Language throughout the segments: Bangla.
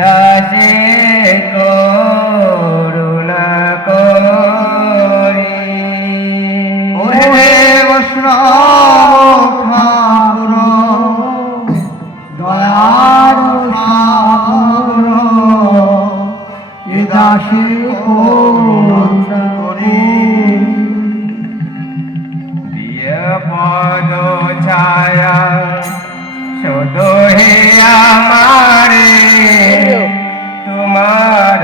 দাসে করুণা করি ওহে বৈষ্ণব ঠাকুর দয়ার সাগর এ দাসে করুণা করি দিয়ে পদ ছায়া শুধু হে আমারে তোমার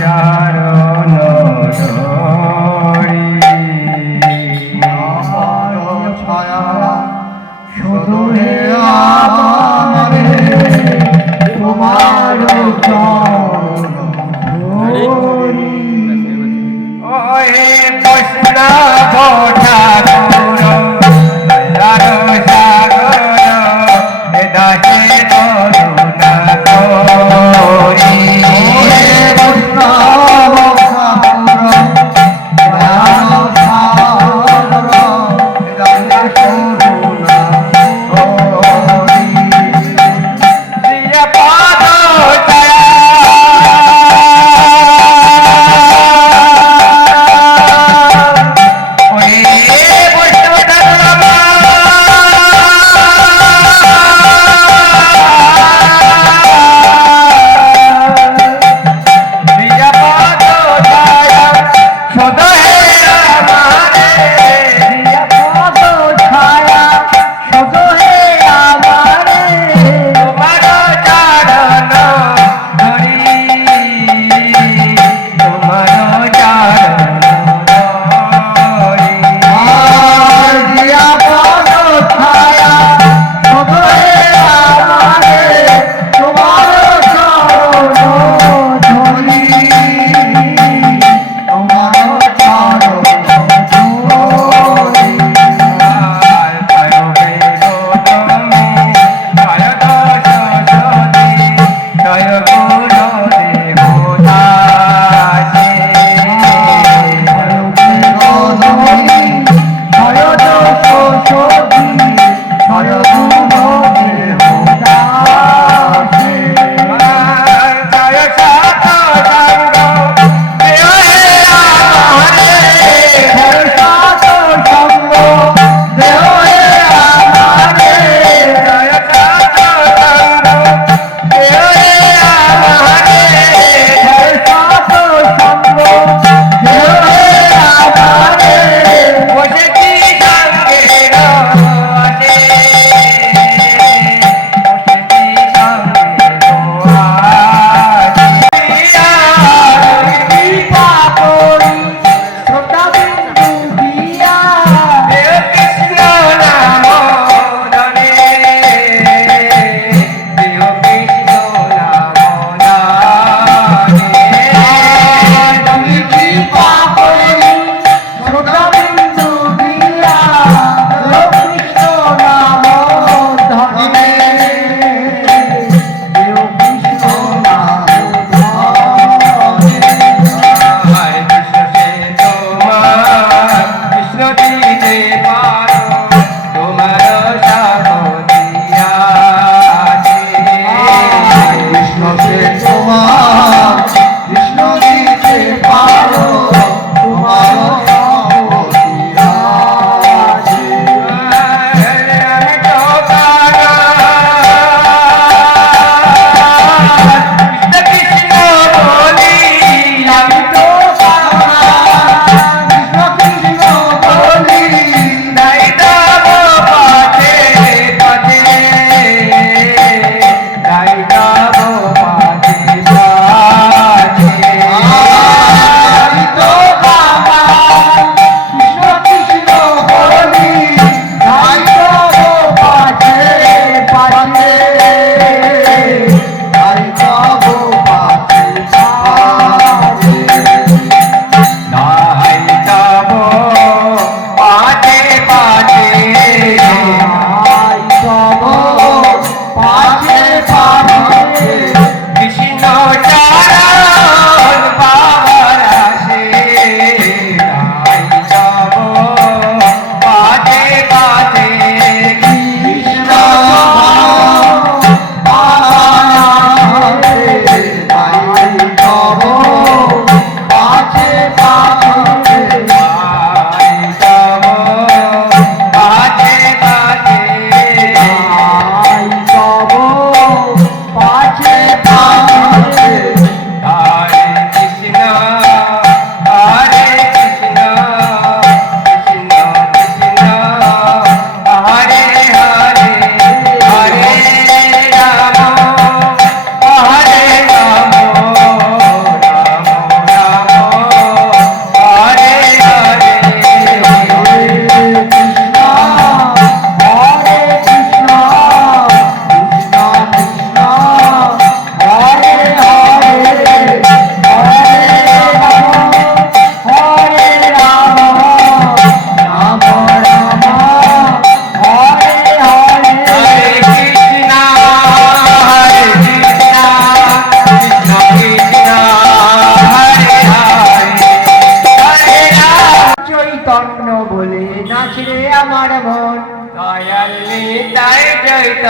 চরণ ধরি আমার ছায়া শুধু হে আমারে তোমার চরণ ধরি।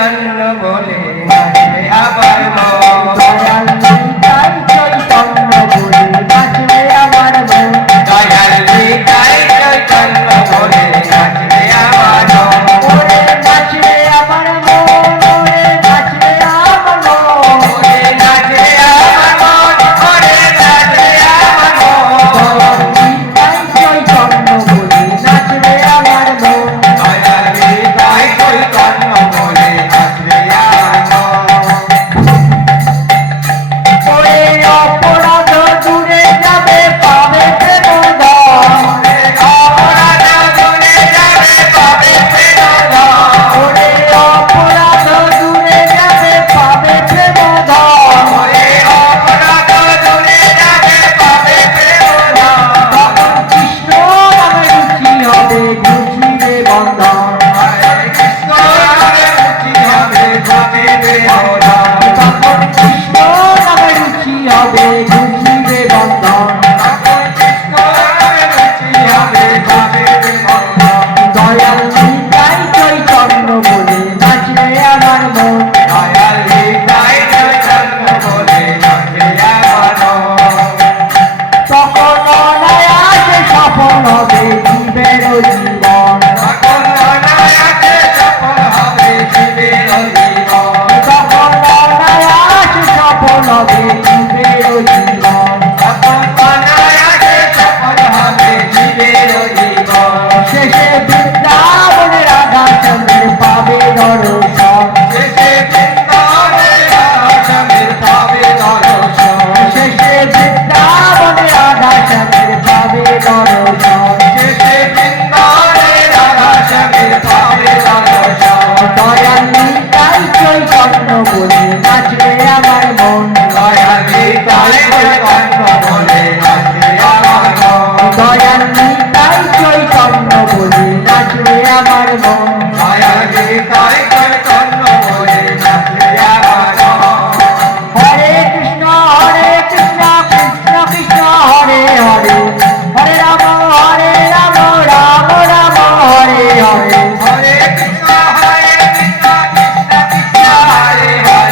চৈতন্য বলে নাচবে আবার মন দয়াল নিতাই চৈতন্য বলে নাচবে আমার মন দয়াল নিতাই চৈতন্য বলে নাচবে আবার মন ওরে নাচবে আমার মন ওরে নাচবে আমার মন ওরে নাচবে আমার মন ওরে নাচবে আমার মন দয়াল নিতাই চৈতন্য বলে নাচবে আমার মন দয়াল নিতাই চৈতন্য বলে নাচবে আমার মন ওরে অপরাধ দূরে যাবে পাবে প্রেমধন অপরাধ দূরে যাবে পাবে প্রেমধন ওরে অপরাধ দূরে যাবে পাবে প্রেমধন ওরে অপরাধ দূরে যাবে পাবে প্রেমধন তখন কৃষ্ণ নামে রুচি হবে ঘুচিবে বন্ধন হরে কৃষ্ণ হরে মুক্তি হবে ঘটিবে বন্ধন তখন কৃষ্ণ নামে রুচি হবে ঘুচিবে বন্ধন তখন কৃষ্ণ হরে মুক্তি হবে ঘটিবে বন্ধন দয়াল নিতাই চৈতন্য বলে নাচবে আমার মন দয়াল নিতাই চৈতন্য বলে নাচবে আমার মন তখন অনায়াসে সফল হবে জীবের জীবন তখন অনায়াসে সফল হবে জীবের জীবন তখন অনায়াসে সফল হবে জীবের জীবন তখন অনায়াসে সফল হবে জীবের জীবন শেষে বৃন্দাবনে রাধা চন্দ্রের পাবে দর্শন শেষে বৃন্দাবনে রাধাস্বামীর পাবে দর্শন শেষে বৃন্দাবনে রাধা চন্দ্রের পাবে দর্শন শেষে বৃন্দাবনে রাধাস্বামীর পাবে দর্শন দয়াল নিতাই চৈতন্য বলে নাচবে আমার মন দয়াল নিতাই চৈতন্য বলে নাচবে আমার মন দয়াল নিতাই চৈতন্য বলে নাচবে আমার মন দয়াল নিতাই চৈতন্য বলে নাচবে আমার মন হরে কৃষ্ণ কৃষ্ণ কৃষ্ণ হরে হরে হরে রাম রাম রাম হরে হরে হরে কৃষ্ণ কৃষ্ণ কৃষ্ণ হরে হরে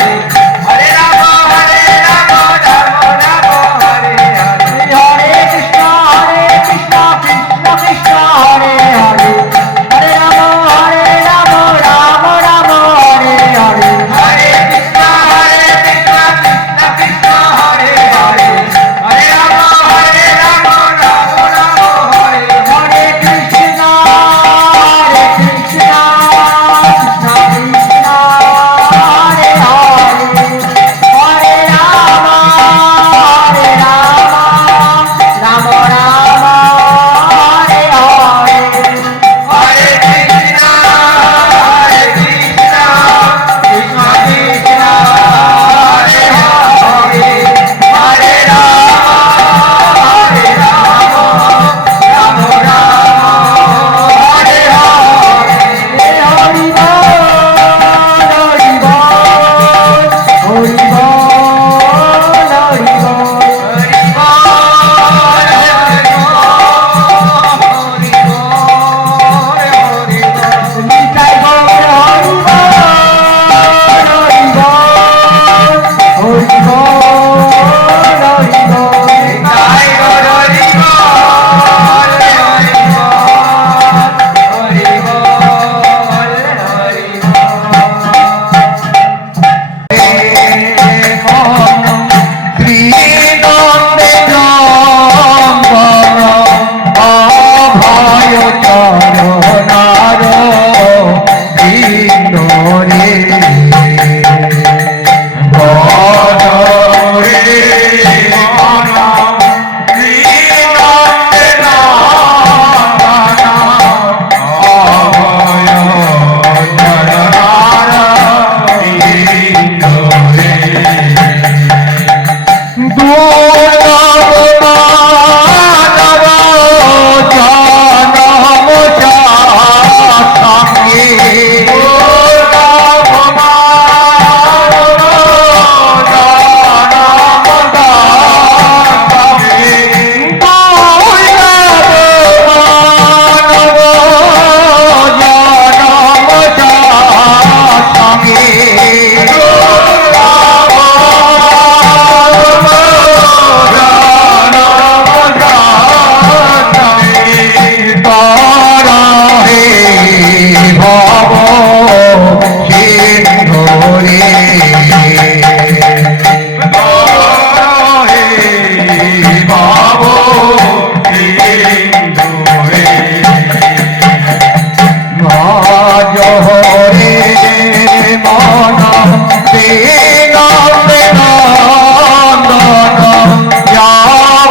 নন্দে নন্দন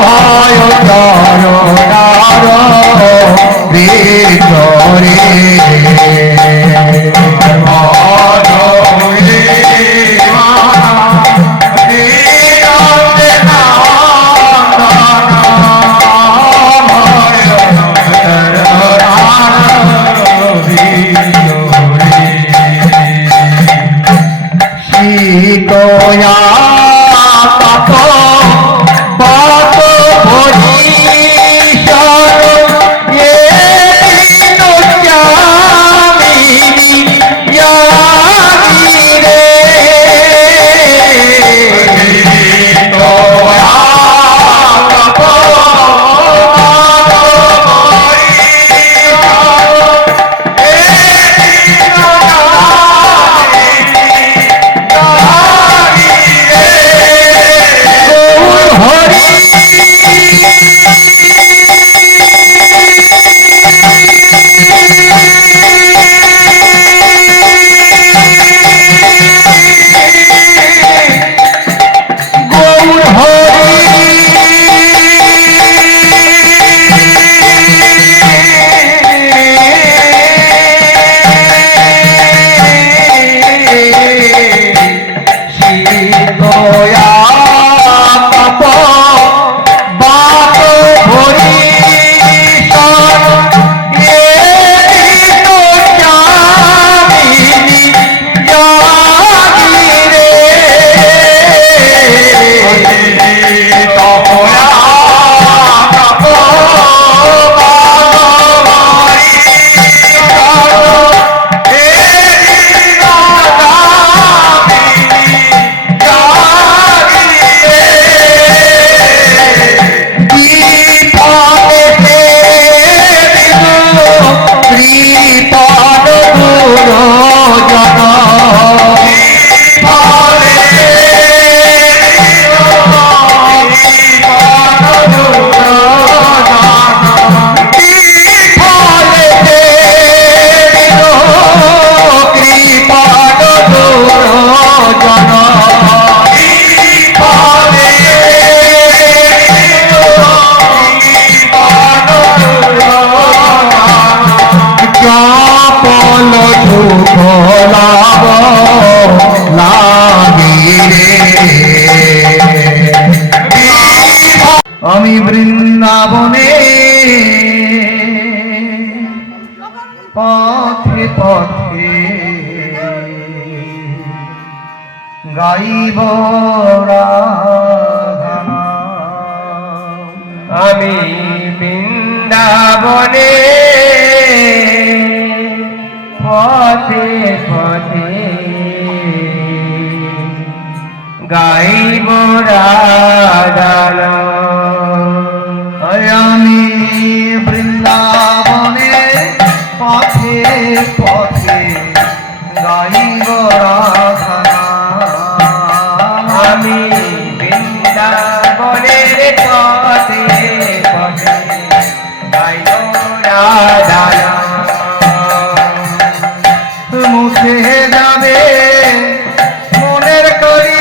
ভয় চরণার ভিতরে শীতয়া কত কত ভরিষণ এ দিন চামিনি ইয়াদি রে শীতয়া কত কত ভরিষণ এ দিন আমি বৃন্দাবনে পথে পথে গাইব রাধনা আমি বৃন্দাবনে পথে পথে গাইব রাধনা আমি বৃন্দাবনে পথে পথে গাইব রাধনা আমি বৃন্দাবনের পথে পথে গাইব রাধনা মুছে যাবে মনের করি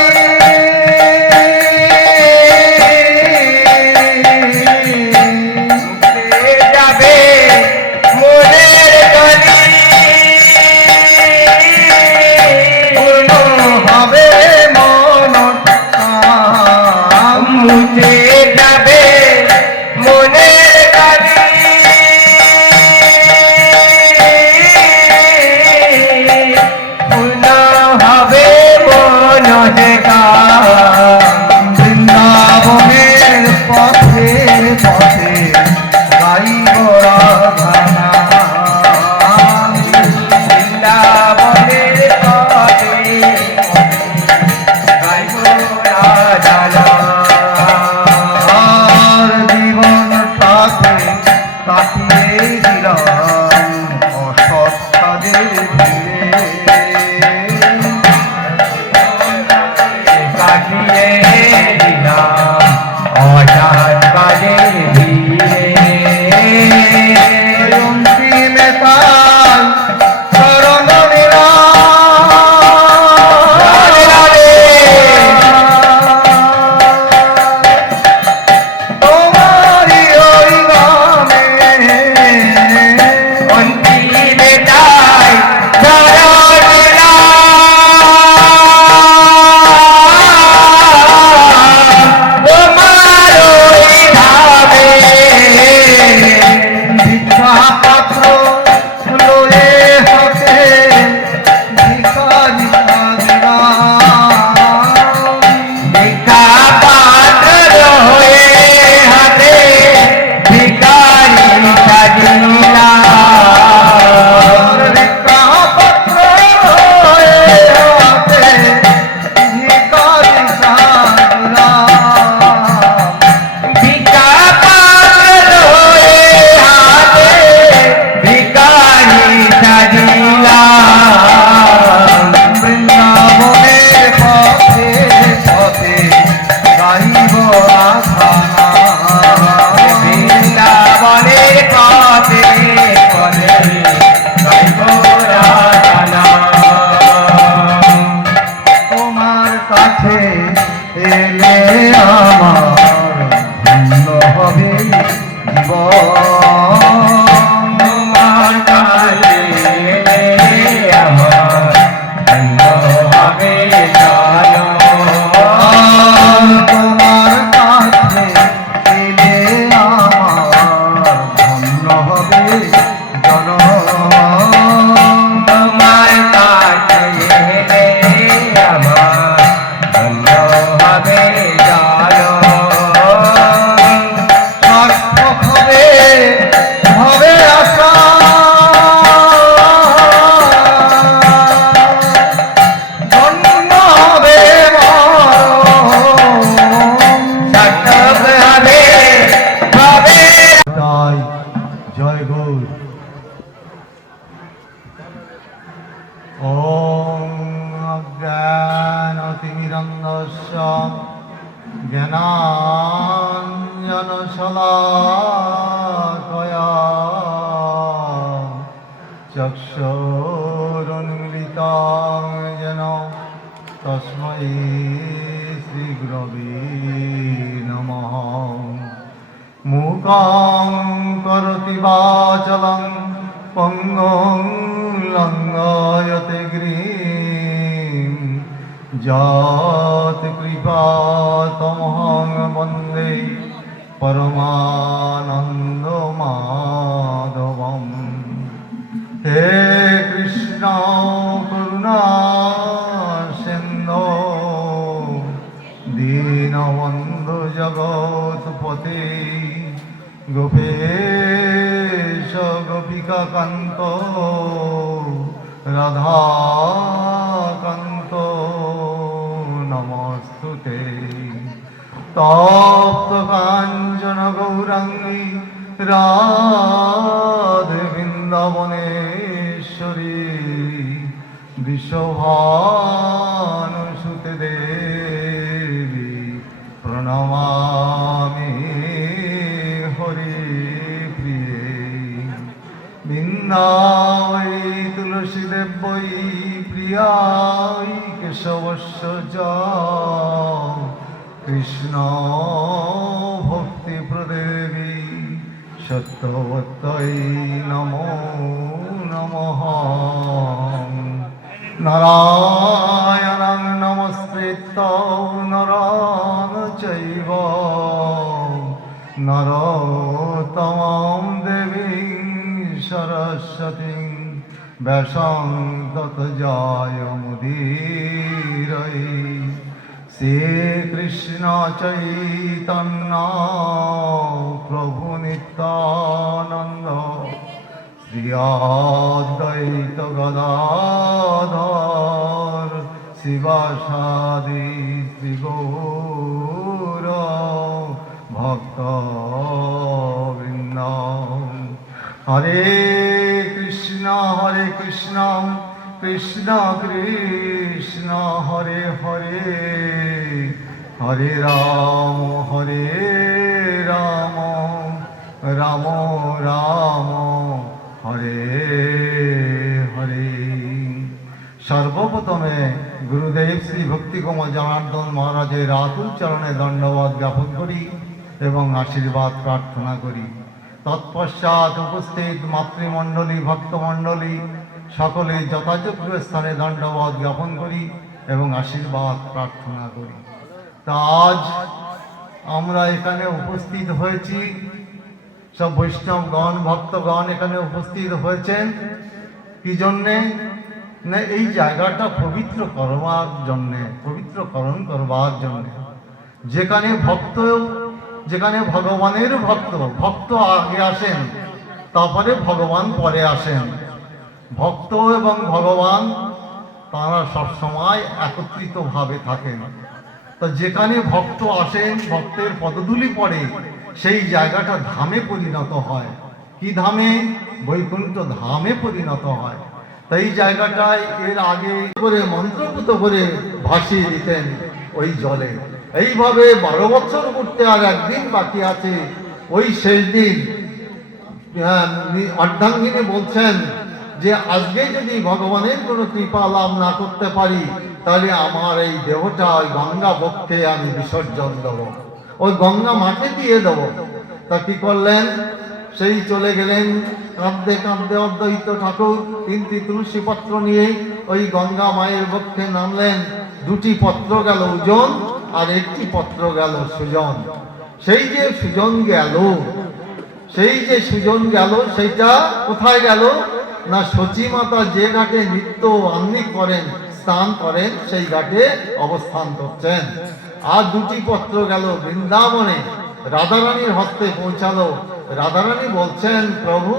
কাছে এলে আমার ধন্য হবে জীবন। তোমার কাছে এলে আমার ধন্য হবে জনম। তোমার কাছে এলে আমার ধন্য হবে জনম। তোমার কাছে এলে আমার ধন্য হবে জনম। সার্থক হবে হবে আশা, ধন্য হবে মরণ। সার্থক হবে হবে। তাই জয় গৌর। ওম অজ্ঞানতিমিরন্ধস্য জ্ঞানাঞ্জনশলাকয়া চক্ষুরুন্মিলিतं येन তস্मै শ্রীগুরবে নমঃ। মূকং করোতি বাচলং পঙ্গং লঙ্ঘয়তে গিরিম যৎ কৃপাতমহং বন্দে পরমানন্দ মাধবম। হে কৃষ্ণ করুণা সিন্ধু দীনবন্ধু জগৎপতে গোপেশ গোপিকা কান্ত রাধাকান্ত নমস্তুতে। তপ্ত কাঞ্চন গৌরাঙ্গী রাধে বৃন্দাবনেশ্বরী বৃষভানুসুতে দেবী প্রণমামি হরি প্রিয়ে। বৃন্দাবৈ তুলসী দেবৈ প্রিয়াই কেশবস্য চ কৃষ্ণ ভক্তি প্রদেবী সত্যবত্যৈ নমো নমঃ। নারায়ণং নমস্কৃত্য নরং চৈব নরোত্তমং দেবীং সরস্বতীং ব্যাসং ততো জয়মুদীরয়ে। শ্রীকৃষ্ণ চৈতন্য প্রভু নিত্যানন্দ শ্রী অদ্বৈত গদাধর শিবাসাদি শ্রী গৌর ভক্তবৃন্দ। হরে কৃষ্ণ কৃষ্ণ কৃষ্ণ হরে হরে হরে রাম রাম রাম হরে হরে। সর্বপ্রথমে গুরুদেব শ্রী ভক্তিকমল জনার্দন মহারাজের আতুল চরণে দণ্ডবত জ্ঞাপন করি এবং আশীর্বাদ প্রার্থনা করি। তৎপশ্চাৎ উপস্থিত মাতৃমণ্ডলী ভক্তমণ্ডলী সকলে যথাযোগ্য স্থানে দণ্ডবত জ্ঞাপন করি এবং আশীর্বাদ প্রার্থনা করি। তা আজ আমরা এখানে উপস্থিত হয়েছি, সব বৈষ্ণবগণ ভক্তগণ এখানে উপস্থিত হয়েছেন কি জন্যে? না এই জায়গাটা পবিত্র করবার জন্যে, পবিত্রকরণ করবার জন্যে। যেখানে ভগবানের ভক্ত আগে আসেন, তারপরে ভগবান পরে আসেন। ভক্ত এবং ভগবান তারা সবসময় একত্রিতভাবে থাকেন। তো যেখানে ভক্ত আসেন, ভক্তের পদধূলি পড়ে, সেই জায়গাটা ধামে পরিণত হয়। কি ধামে? বৈকুণ্ঠ ধামে পরিণত হয়। তাই জায়গাটায় এর আগে করে মন্ত্রপুত করে ভাসিয়ে দিতেন ওই জলে। এইভাবে 12 বছর করতে আর একদিন বাকি আছে, ওই শেষ দিন অর্ধাঙ্গিনী বলছেন যে আজকে যদি ভগবানের কোনো কৃপা লাভ না করতে পারি, তাহলে আমার এই দেহটা ওই গঙ্গা বক্ষে আমি বিসর্জন দেবো, ওই গঙ্গা মাকে দিয়ে দেবো। তা কি করলেন? সেই চলে গেলেন কাঁদতে কাঁদতে অদ্বৈত ঠাকুর 3টি তুলসী পত্র নিয়ে ওই গঙ্গা মায়ের বক্ষে নামলেন। 2টি পত্র গেল ওজন, আর 1টি পত্র গেল সুজন। সেই যে সুজন গেল সেইটা কোথায় গেল না, সচী মাতা যে ঘাটে নিত্য আহ্নিক করেন, স্নান করেন, সেই ঘাটে অবস্থান করছেন। আর 2টি পত্র গেল বৃন্দাবনে, রাধারানীর হস্তে পৌঁছালো। রাধারানী বলছেন, প্রভু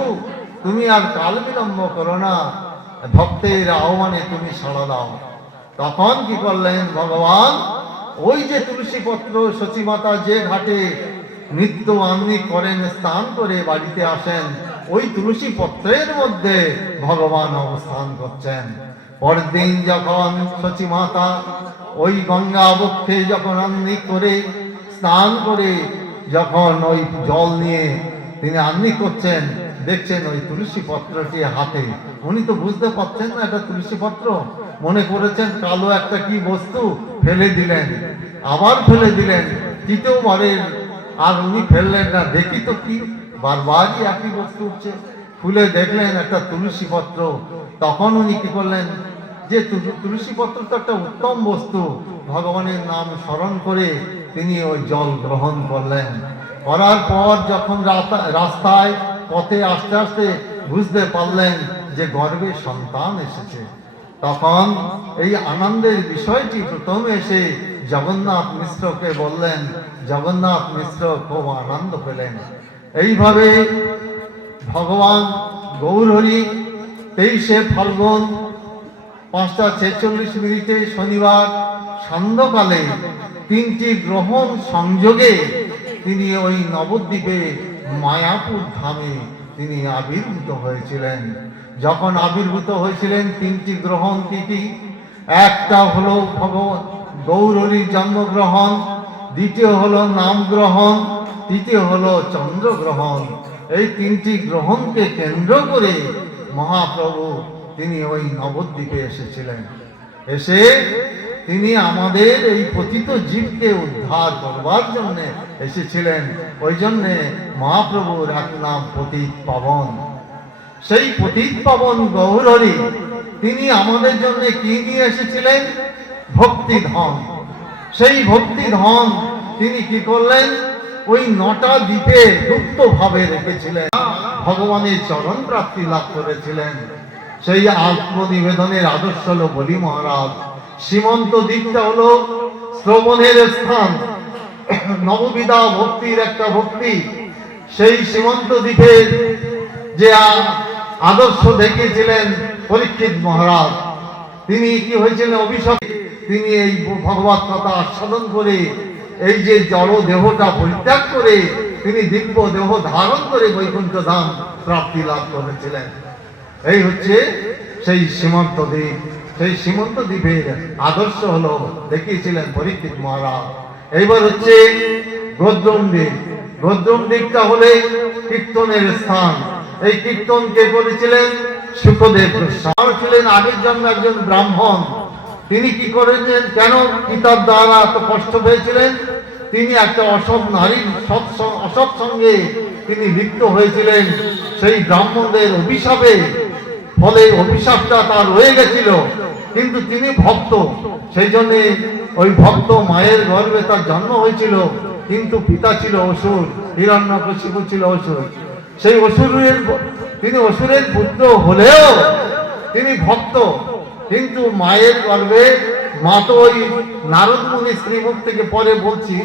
তুমি আর কাল বিলম্ব করো না, ভক্তের আহ্বানে তুমি সাড়া দাও। তখন কি করলেন ভগবান? ওই যে তুলসী পত্র, সচী মাতা যে ঘাটে নিত্য আহ্নিক করেন, স্নান করে বাড়িতে আসেন, ওই তুলসী পত্রের মধ্যে ভগবান অবস্থান করছেন। পরদিন যখন সচী মাতা ওই গঙ্গা বক্ষে যখন আহ্নিক করে স্নান করে যখন ওই জল নিয়ে তিনি আহ্নিক করছেন, দেখছেন ওই তুলসী পত্রটি হাতে। উনি তো বুঝতে পারছেন না এটা তুলসী পত্র, মনে করেছেন কালো একটা কি বস্তু, ফেলে দিলেন, আবার ফেলে দিলেন, তৃতীয়বারের আর উনি ফেললেন না। দেখি তো কি, বারবারই একই বস্তু উঠছে। খুলে দেখলেন একটা তুলসী পত্র। তখন উনি কি করলেন, যে তুলসী পত্র তো একটা উত্তম বস্তু, ভগবানের নাম স্মরণ করে তিনি ওই জল গ্রহণ করলেন। করার পর যখন রাস্তায় পথে আস্তে আস্তে বুঝতে পারলেন যে গর্ভে সন্তান এসেছে, তখন এই আনন্দের বিষয়টি প্রথমে এসে জগন্নাথ মিশ্রকে বললেন। জগন্নাথ মিশ্র খুব আনন্দ পেলেন। এইভাবে ভগবান গৌরহরি 23শে ফাল্গুন 5টা 46 শনিবার সান্ধ্যকালে 3টি গ্রহণ সংযোগে তিনি ওই নবদ্বীপে মায়াপুর ধামে তিনি আবির্ভূত হয়েছিলেন। যখন আবির্ভূত হয়েছিলেন 3টি গ্রহণ কি কি? একটা হলো ভগবান গৌরহরির জন্মগ্রহণ, দ্বিতীয় হলো নাম গ্রহণ, তৃতীয় হলো চন্দ্রগ্রহণ। এই 3টি গ্রহণকে কেন্দ্র করে মহাপ্রভু তিনি ওই নবদ্বীপে এসেছিলেন। এসে তিনি আমাদের এই পতিত জীবকে উদ্ধার করবার জন্য এসেছিলেন। ওই জন্যে মহাপ্রভুর এক নাম পতিত পাবন। সেই পতিত পাবন গৌরহরি তিনি আমাদের জন্য কি নিয়ে এসেছিলেন? ভক্তি ধন। সেই ভক্তি ধন তিনি কি করলেন? ওই 9টা দ্বীপে গুপ্ত ভাবে রেখেছিলেন। ভগবানের চরণ প্রাপ্তি লাভ করেছিলেন। সেই আত্মনিবেদনের আদর্শ হলো বলি মহারাজ। সীমন্ত দ্বীপটা হলো শ্রবণের স্থান, নববিধা ভক্তির একটা ভক্তি। সেই সীমন্ত দ্বীপের যে আদর্শ দেখিয়েছিলেন পরীক্ষিত মহারাজ, তিনি কি হয়েছিলেন? অভিশাপ। তিনি এই ভগবত কথা আস্বাদন করে এই যে জড় দেহটা পরিত্যাগ করে তিনি দিব্য দেহ ধারণ করে বৈকুণ্ঠ ধাম প্রাপ্তি লাভ করেছিলেন। এই হচ্ছে সেই সীমন্ত দ্বীপ। সেই সীমন্ত দ্বীপের আদর্শ হলো দেখিয়েছিলেন পরীক্ষিত মহারাজ। এইবার হচ্ছে গদ্রম দ্বীপ। গদ্রম দ্বীপটা হলে কীর্তনের স্থান। এই কীর্তন কে করেছিলেন? সুখদেব গোস্বামী ছিলেন আগের জন্মে একজন ব্রাহ্মণ। তিনি কি করেছেন? কেন পিতার দ্বারা এত কষ্ট পেয়েছিলেন? তিনি একটা অসৎ নারীর অসৎ সঙ্গে তিনি লিপ্ত হয়েছিলেন। সেই ব্রাহ্মণদের অভিশাপে ফলে অভিশাপটা তার রয়ে গেছিল, কিন্তু তিনি ভক্ত, সেই জন্য ওই ভক্ত মায়ের গর্ভে তার জন্ম হয়েছিল। কিন্তু পিতা ছিল অসুর, হিরণ্যকশিপু ছিল অসুর। সেই তিনি অসুরের পুত্র হলেও তিনি ভক্ত, কিন্তু মায়ের গর্ভে মা তো ওই নারদ মুনি শ্রীমুখ থেকে, পরে বলছি,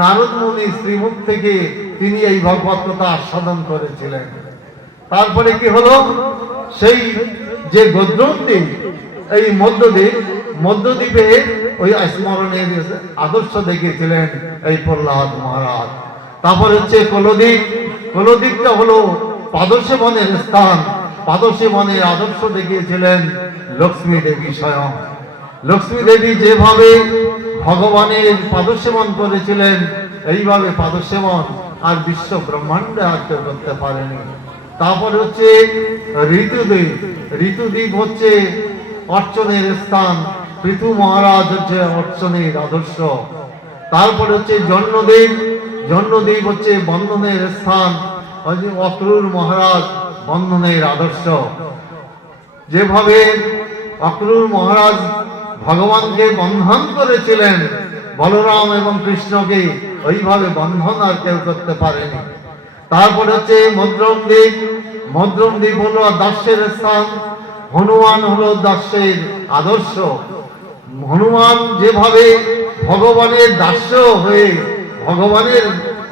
নারদ মুনি শ্রীমুখ থেকে তিনি এই ভগবত কথা আস্বাদন করেছিলেন। তারপরে কি হলো? সেই যে গদ্রম দ্বীপ, এই মধ্যদ্বীপে ওই স্মরণের আদর্শ দেখিয়েছিলেন এই প্রহ্লাদ মহারাজ। তারপর হচ্ছে কলদ্বীপ। কলদ্বীপটা হলো পাদসেবনের স্থান। পাদসেবনের আদর্শ দেখিয়েছিলেন লক্ষ্মী দেবী স্বয়ং। লক্ষ্মী দেবী যেভাবে ভগবানের পাদসেবন করেছিলেন, এইভাবে পাদসেবন আর বিশ্ব ব্রহ্মাণ্ডে আর কেউ করতে পারেনি। তারপরে হচ্ছে ঋতুদ্বীপ। ঋতুদ্বীপ হচ্ছে অর্চনের স্থান, পৃথু মহারাজ হচ্ছে অর্চনের আদর্শ। তারপরে হচ্ছে জন্মদ্বীপ। জন্মদ্বীপ হচ্ছে বন্ধনের স্থান, অক্রুর মহারাজ বন্ধনের আদর্শ। যেভাবে অক্রুর মহারাজ ভগবানকে বন্ধন করেছিলেন, বলরাম এবং কৃষ্ণকে, ওইভাবে বন্ধন আর কেউ করতে পারেনি। তারপরে হচ্ছে মদ্রম দ্বীপ। মদ্রম দ্বীপ হলো দাস্যের স্থান, হনুমান হলো দাস্যের আদর্শ। হনুমান যেভাবে ভগবানের দাস্য হয়ে ভগবানের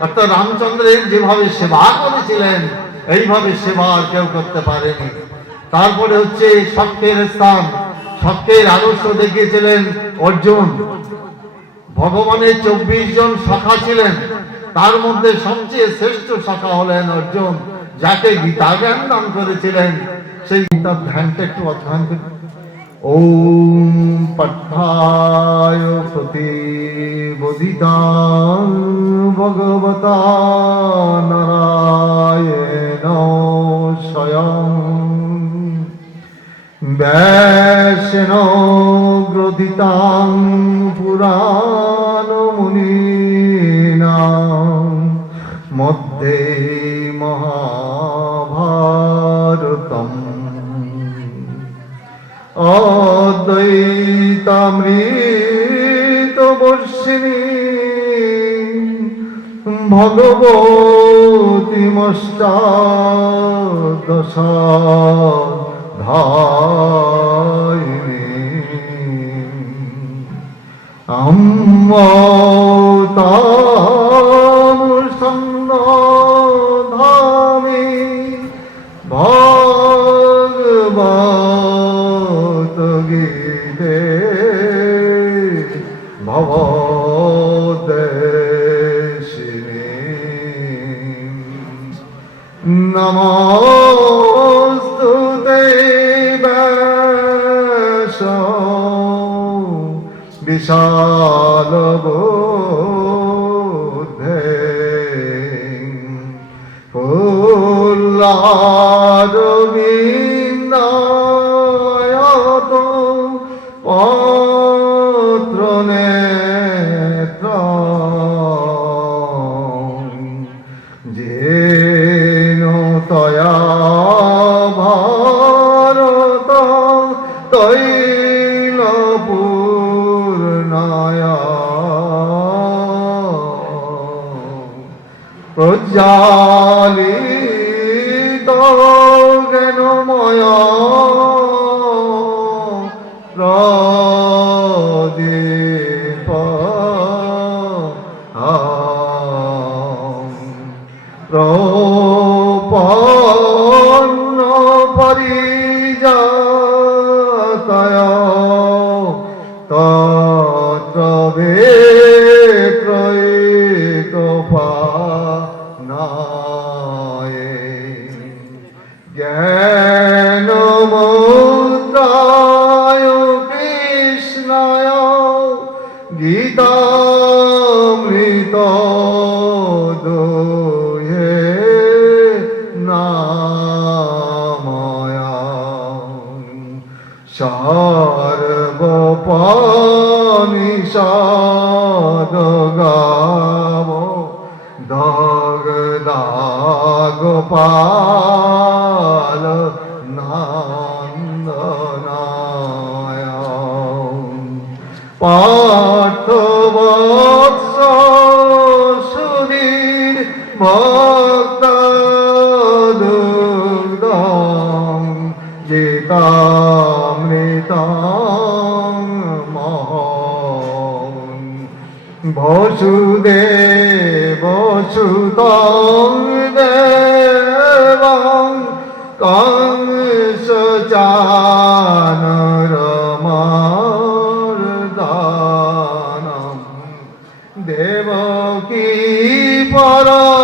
অর্থাৎ রামচন্দ্রের যেভাবে সেবা করেছিলেন, এইভাবে সেবা আর কেউ করতে পারেনি। তারপরে হচ্ছে শক্তের স্থান। শক্তের আদর্শ দেখিয়েছিলেন অর্জুন। ভগবানের 24 জন শাখা ছিলেন, তার মধ্যে সবচেয়ে শ্রেষ্ঠ শাখা হলেন অর্জুন, যাকে গীতা জ্ঞান দান করেছিলেন। সেই গীতার ধ্যানটা একটু অধ্যয়ন করি। ওম পাঠায় প্রতিবোধিতাং ভগবতা নারায়ণ স্বয়ং ব্যাসেন গ্রথিতাং পুরাণ মুনিনা মধ্যে মহাভারতম অদ্বৈতামৃত বর্ষিণী ভগবতীমষ্টাদশাধায়িনী অমৃতামৃতধামি ভগবত গীতে ভবদেশিনী নমস্তুতে ব্যাস বিশাল বুদ্ধে ফুল্লারবিন্দায়ত পত্র নেত্র যেন তয়া ভারত তৈল পূর্ণায়া প্রজ্বালিত জ্ঞানময় প্রদীপ প্রপন্ন পরিজাতয় তত্র বিক্রয়িকপানায়ে জ্ঞানমুদ্রায় কৃষ্ণায় গীতামৃত দোহে নাময়া সর্বপনিষদ গাব দগদাগোপাল নন্দনায় পার্থবৎস সুধীর ভক্ত দুগ্ধম গীতামৃতম মহম বসুদেব সুতং দেবং কংস চানরমর্দনম দেবকী পরমানন্দং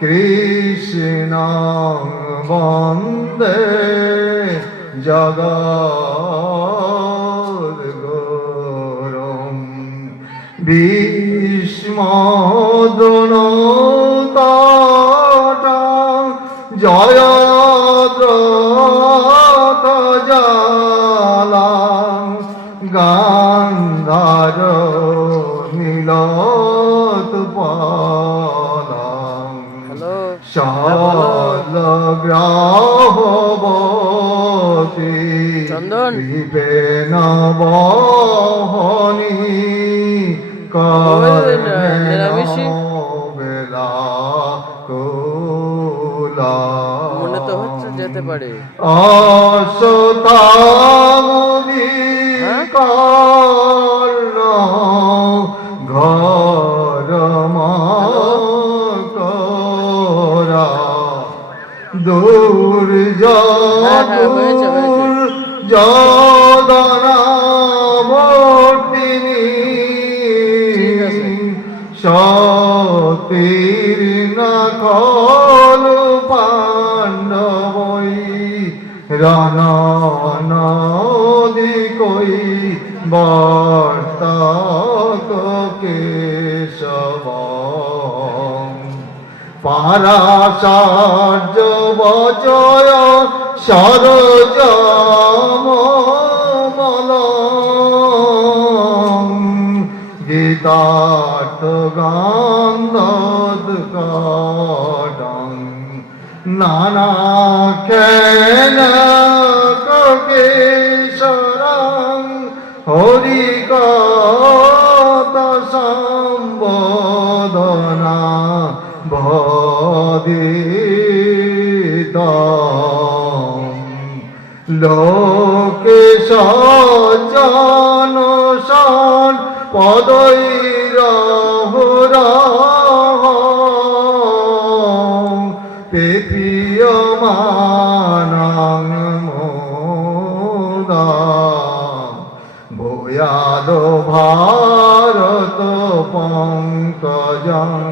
কৃষ্ণং বন্দে জগদ্গুরুম ভীষ্মদ্রোণতটা জয়দ্রথ জালা গান্ধার নীলোৎপলং শালগ্রাহবতী চন্দন। বিপেন বহনী নিরামিষি। বেলা কোলা মনে তো হচ্ছে যেতে পারে। অশ্বত্থামুনি কর্ণ ঘর করা হয়েছে। জদনাবর্তিনী সতীর্ণা খলু পাণ্ডবই রণনদী কই বর্তক কেশব পারাচার্য বজয় সরজ গীতার্থ গান্ধ কাডং নানা খেন কেশরং হরি কথা সম্বোধনা ভদিত লোকে সজ্জন সন পদৈরহুর পেপীয়মানং মোদা ভূয়াদ ভারত পঙ্কজং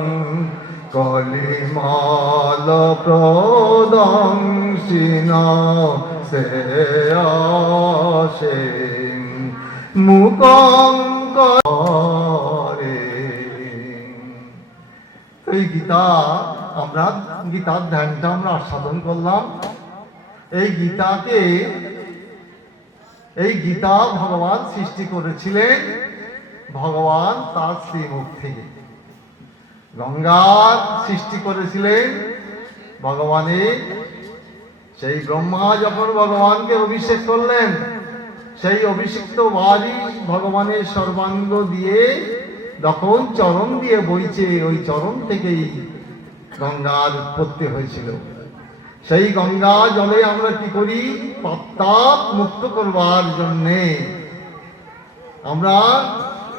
কলিমাল প্রদংশিন শ্রেয়সে মুকং করে। এই গীতা আমরা গীতার ধ্যানটা আমরা আস্বাদন করলাম। এই গীতা ভগবান সৃষ্টি করেছিলেন ভগবান তার শ্রীমুখ থেকে। গঙ্গার সৃষ্টি করেছিলেন ভগবানের সেই ব্রহ্মা যখন ভগবানকে অভিষেক করলেন, সেই অভিষিক্ত বাড়ি ভগবানের সর্বাঙ্গ দিয়ে যখন চরণ দিয়ে বইছে, ওই চরণ থেকেই গঙ্গার উৎপত্তি হয়েছিল। সেই গঙ্গা জলে আমরা কি করি? পাপ মুক্ত করবার জন্যে আমরা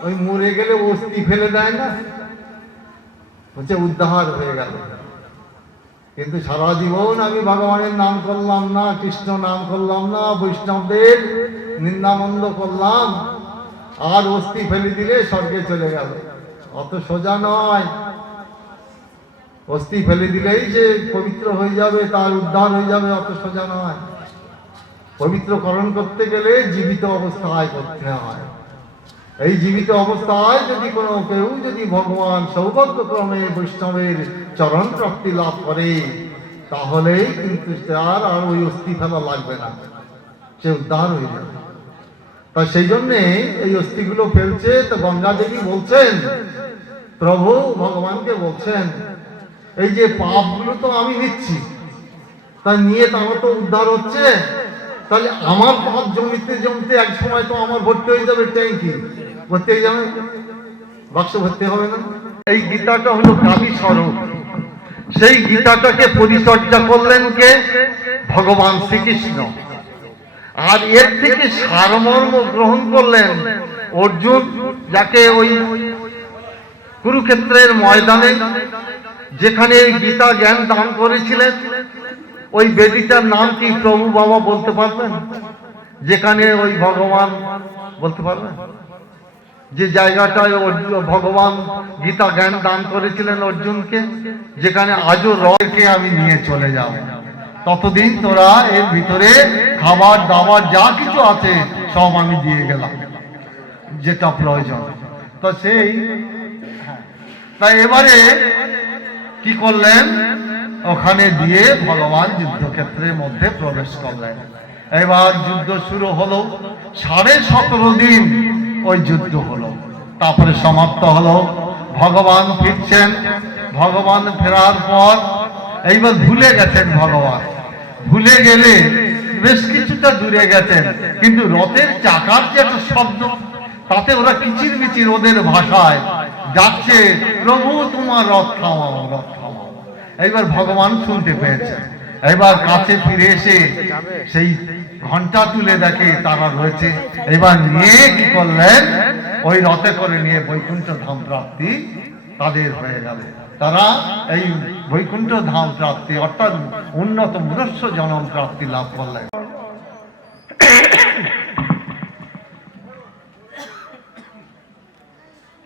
ওই মরে গেলে অস্থি ফেলে দেয় না, হচ্ছে উদ্ধার হয়ে গেল। কিন্তু সারা জীবন আমি ভগবানের নাম করলাম না, কৃষ্ণ নাম করলাম না, বৈষ্ণবদের নিন্দামন্দ করলাম, আর অস্থি ফেলে দিলে স্বর্গে চলে গেল। অত সোজা নয়। অস্থি ফেলে দিলেই যে পবিত্র হয়ে যাবে, তার উদ্ধার হয়ে যাবে, অত সোজা নয়। পবিত্রকরণ করতে গেলে জীবিত অবস্থায় করতে হয়। এই জীবিত অবস্থায় যদি কোনো কেউ যদি ভগবান সৌভাগ্যক্রমে বৈষ্ণবের চরণ প্রাপ্তি লাভ করে, তাহলেই কিন্তু তার আর ওই অস্থি ফেলা লাগবে না, সে উদ্ধার হয়ে যাবে। তা সেই জন্যে এই অস্থিগুলো ফেলছে। তো গঙ্গা দেবী বলছেন, প্রভু ভগবানকে বলছেন, এই যে পাপগুলো তো আমি নিচ্ছি, তা নিয়ে তো আমার তো উদ্ধার হচ্ছে, তাহলে আমার পাপ জমিতে জমতে এক সময় তো আমার ভর্তি হয়ে যাবে, ট্যাঙ্কি ভর্তি হয়ে যাবে, বাক্স ভর্তি হবে না। এই গীতাটা হলো কাবি স্বরূপ। সেই গীতাটাকে পরিচর্যা করলেন কে? ভগবান শ্রীকৃষ্ণ। আর এর থেকে সারমর্ম গ্রহণ করলেন অর্জুন, যাকে ওই কুরুক্ষেত্রের ময়দানে যেখানে গীতা জ্ঞান দান করেছিলেন, ওই বেদিটার নাম কি প্রভু বাবা বলতে পারবেন? যেখানে ওই ভগবান বলতে পারবেন যে জায়গাটায় ভগবান গীতা জ্ঞান দান করেছিলেন অর্জুনকে, যেখানে আজও রয়কে আমি নিয়ে চলে যাব, ততদিন তোরা এর ভিতরে খাবার দাবার যা কিছু আছে সব আমি দিয়ে গেলাম, যেটা প্রয়োজন। তো সেই তাই এবারে কি করলেন, ওখানে দিয়ে ভগবান যুদ্ধক্ষেত্রের মধ্যে প্রবেশ করলেন। এবার যুদ্ধ শুরু হলো, 17.5 দিন ওই যুদ্ধ হলো, তারপরে সমাপ্ত হলো। ভগবান ফিরছেন, ভগবান ফেরার পর এইবার ভুলে গেছেন ভগবান। ভুলে গেলে বেশ কিছুটা দূরে গেছেন, কিন্তু রথের চাকার যে একটা শব্দ, তাতে ওরা কিচির মিচির ওদের ভাষায় যাচ্ছে, প্রভু তোমার রথ থামাও, রথ থামাও। এইবার ভগবান শুনতে পেয়েছেন। এবার কাছে ফিরে এসে সেই ঘন্টা তুলে দেখে তারা রয়েছে। এবার নিয়ে কি করলেন, ওই রথে করে নিয়ে বৈকুণ্ঠ ধাম প্রাপ্তি তাদের হয়ে গেল। তারা এই বৈকুণ্ঠ ধাম প্রাপ্তি অর্থাৎ উন্নত মনুষ্য জনম প্রাপ্তি লাভ করলেন।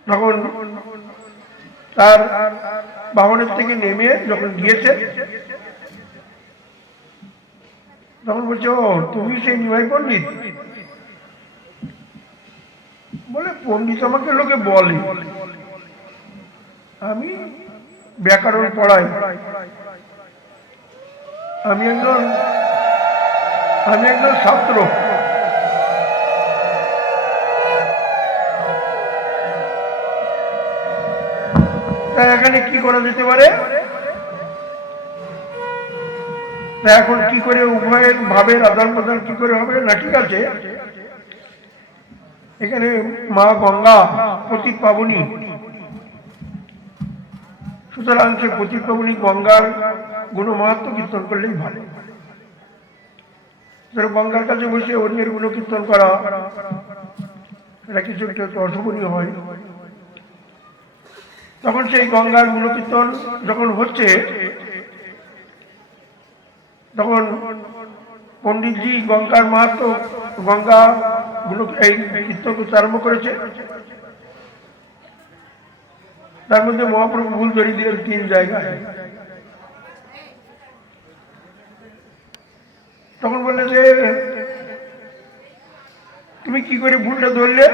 তখন তার বাহনের থেকে নেমে যখন গিয়েছে, তখন বলছে, ও তুমি সেই নিমাই পণ্ডিত? বলে, পণ্ডিত আমাকে লোকে বলে, আমি ব্যাকরণ পড়াই, আমি একজন ছাত্র। তাই এখানে কি করা যেতে পারে? এখন কি করে উভয়ের ভাবের আদান প্রদান কি করে হবে? না, ঠিক আছে, এখানে মা গঙ্গা পতিত পাবনী, সুতরাং সে পতিত পাবনী গঙ্গার গুণমাহাত্ম্য কীর্তন করলেই ভালো। গঙ্গার কাছে বসে অন্যের গুণ কীর্তন করা, এটা কিছু একটা অশোভনীয় হয়। তখন সেই গঙ্গার গুণকীর্তন যখন হচ্ছে, তখন পণ্ডিতজি গঙ্গার মাহাত্ম্য, গঙ্গা এই কীর্তন করতে আরম্ভ করেছে। তার মধ্যে মহাপ্রভু ভুল ধরিয়ে দিলেন 3 জায়গায়। তখন বললেন যে, তুমি কি করে ভুলটা ধরলে?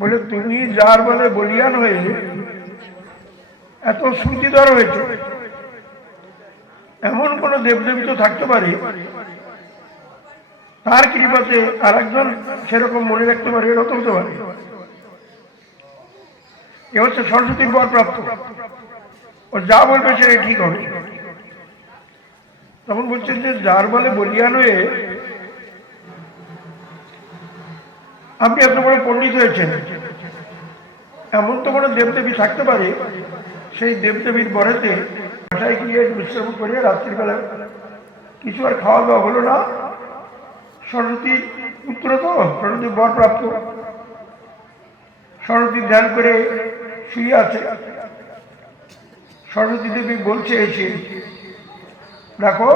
বলে, তুমি যার বলে বলিয়ান হয়ে এত শ্রুতিধর হয়েছে, এমন কোন দেবদেবী তো থাকতে পারে তার কৃপাতে আর একজন সেরকম মনে রাখতে পারে, এরকম হতে পারে। এ হচ্ছে সরস্বতীর বর প্রাপ্ত, ও যা বলবে সে ঠিক হবে। তখন বলছেন যে, যার বলে বলিয়ান হয়ে আপনি এত বড় পণ্ডিত হয়েছেন, এমন তো কোনো দেবদেবী থাকতে পারে, সেই দেবদেবীর বরেতে বাসায় গিয়ে বিশ্রাম করে রাত্রিবেলা কিছু আর খাওয়া দাওয়া হলো না। সরস্বতীর পুত্র তো, সরস্বতীর বর প্রাপ্ত, সরস্বতীর ধ্যান করে শুয়ে আছে। সরস্বতী দেবী বলছে এসে, দেখো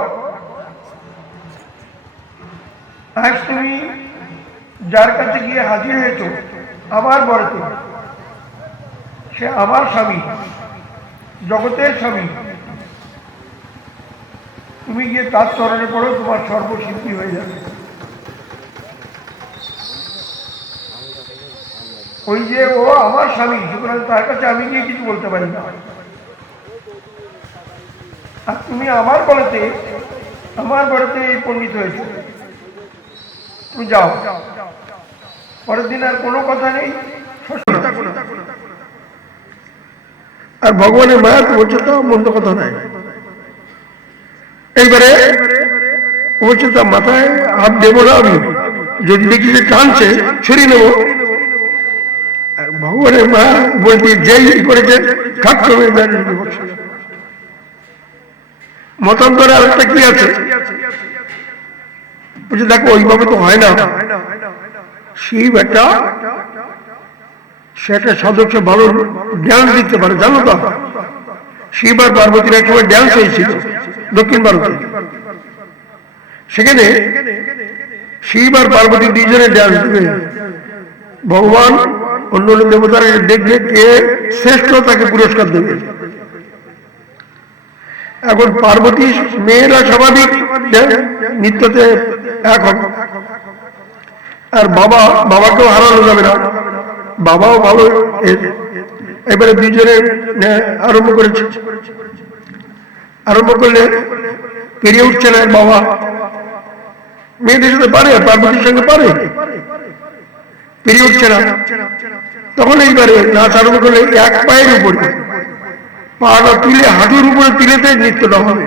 আজ তুমি যার কাছে গিয়ে হাজির হয়েছ আমার বরেতে, সে আমার স্বামী, জগতের স্বামী। তুমি গিয়ে তার চরণে পড়ো, তোমার সর্বসিদ্ধি হয়ে যাবে। ওই যে ও আমার স্বামী, সুতরাং তার কাছে আমি গিয়ে কিছু বলতে পারি না। আর তুমি আমার বলেতে এই পণ্ডিত হয়েছে, তুমি যাও। পরের দিন আর কোনো কথা নেই। আর ভগবানের মায়া তো বলছে, তো মন্দ কথা নাই। এইবারে বলছে, তা মাথায় হাত দেবো না আমি, যদি দেখি যে টানছে ছড়িয়ে নেবো। ভগবানের মা বলতে যেই করেছে ঠাক করে মতান্তরে আর একটা কি আছে, বলছে দেখো ওইভাবে তো হয় না। শিব একটা সেটা সদস্য ভালো ড্যান্স দিতে পারে, জানো তো? শিব আর পার্বতীর এক সময় ড্যান্স হয়েছিল দক্ষিণ ভারতে। সেখানে শিব আর পার্বতী 2 জনে ড্যান্স দিবে। ভগবান অন্য দেবতারা দেখবে কে শ্রেষ্ঠ, তাকে পুরস্কার দেবে। এখন পার্বতী মেয়েরা স্বাভাবিক নৃত্যতে এক হবে, আর বাবাকেও হারানো যাবে না, বাবাও ভালো। এবারে দুজনে আরম্ভ করেছে, আরম্ভ করলে পেরিয়ে উঠছে না বাবা। মেয়েদের সাথে পারে, পার্বতীর সঙ্গে পারে, পেরিয়ে উঠছে না। তখন এইবারে নাচ আরম্ভ করলে এক পায়ের উপরে পাটা তুলে, হাঁটুর উপরে তুলেতে নৃত্যটা হবে।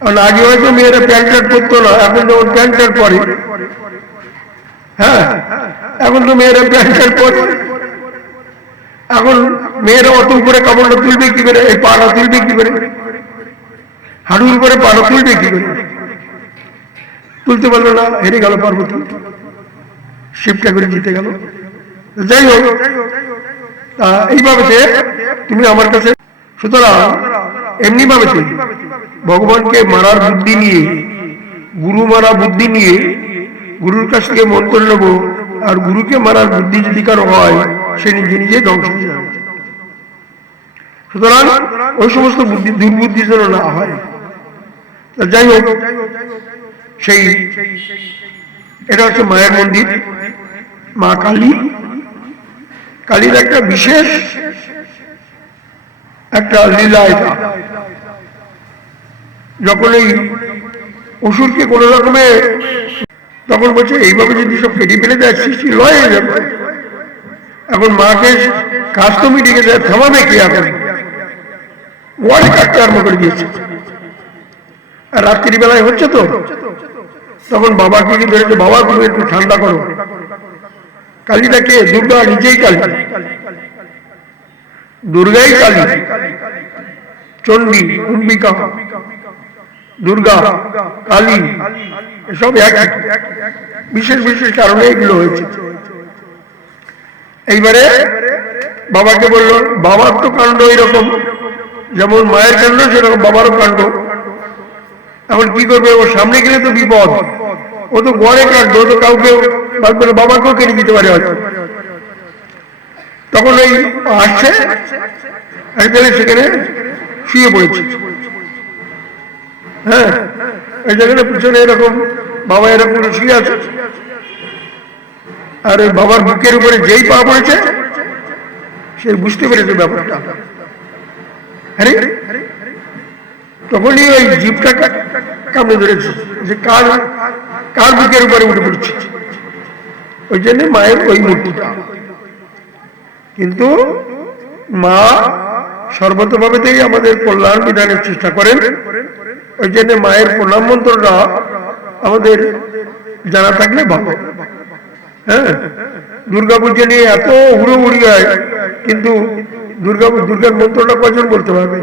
কারণ আগে হয়তো মেয়েরা প্যান্ট শার্ট পরতো না, এখন তো প্যান্ট শার্ট পরে। হ্যাঁ, এখন তো মেয়েরা প্যান্ট শার্ট পরে। এখন মেয়েরা অত উপরে কাপড়টা তুলবে কি করে, এই পাটা তুলবে কি করে, হাঁটুর উপরে পাটা তুলবে কি করে? তুলতে পারলো না, হেরে গেল পার্বতী, শিবটা করে জিতে গেল। যাই হোক, এইভাবে তুমি আমার কাছে, সুতরাং এমনি ভাবে ভগবানকে মারার বুদ্ধি নিয়ে, গুরু মারা বুদ্ধি নিয়ে গুরুর কাছ থেকে মন্ত্র নেব, আর গুরুকে মারার বুদ্ধি যদি কারো হয়, সে নিজে নিজে ধ্বংস হয়ে যাবে। সুতরাং ওই সমস্ত বুদ্ধি, দুর্বুদ্ধি যেন না হয়। যাই হোক, সেই এটা হচ্ছে মায়ের মন্দির, মা কালী। কালীর একটা বিশেষ একটা লীলা এটা। যখন এই অসুরকে কোন রকমে, তখন বলছে এইভাবে যদি সব কেটে ফেলে দেয়, সৃষ্টি লয় হয়ে যাবে। এখন মাকে কাজ তো মিটে গেছে, থামাবে কি? এখন ওয়াল কাটতে আরম্ভ করে দিয়েছে। আর রাত্রিবেলায় হচ্ছে তো, তখন বাবাকে কি ধরেছে, বাবা তুমি একটু ঠান্ডা করো। কালীটা কে? দুর্গা নিজেই কালী, দুর্গাই কালী, চণ্ডী, অম্বিকা, দুর্গা, কালী, এসব এক বিশেষ বিশেষ কারণে এগুলো হয়েছে। এইবারে বাবাকে বললো, বাবার তো কাণ্ড এইরকম, যেমন মায়ের কাণ্ড সেরকম বাবারও কাণ্ড। এখন কি করবে? ওর সামনে গেলে তো বিপদ, ও তো গড়ে কাটবে, ও তো কাউকে বাবাকেও কেটে দিতে পারে হয়তো। তখন ওই আসছে, সেখানে শুয়ে পড়েছে। হ্যাঁ, এই জায়গাটা পিছনে এরকম বাবা এরকম শুয়ে আছে, আর ওই বাবার বুকের উপরে যেই পা পড়েছে, সে বুঝতে পেরেছে ব্যাপারটা। আরে তখনই ওই জিভটা কামড়ে ধরেছে যে কার কার বুকের উপরে উঠে পড়ছে। ওই জন্য মায়ের ওই মূর্তিটা। কিন্তু মা সর্বতভাবেতেই আমাদের কল্যাণ বিধানের চেষ্টা করেন। ওই জন্য মায়ের প্রণাম মন্ত্রটা আমাদের জানা থাকলে ভালো। হ্যাঁ, দুর্গা পুজো নিয়ে এত হুড়োহুড়ি হয়, কিন্তু দুর্গার মন্ত্রটা কজন বলতে পারবে?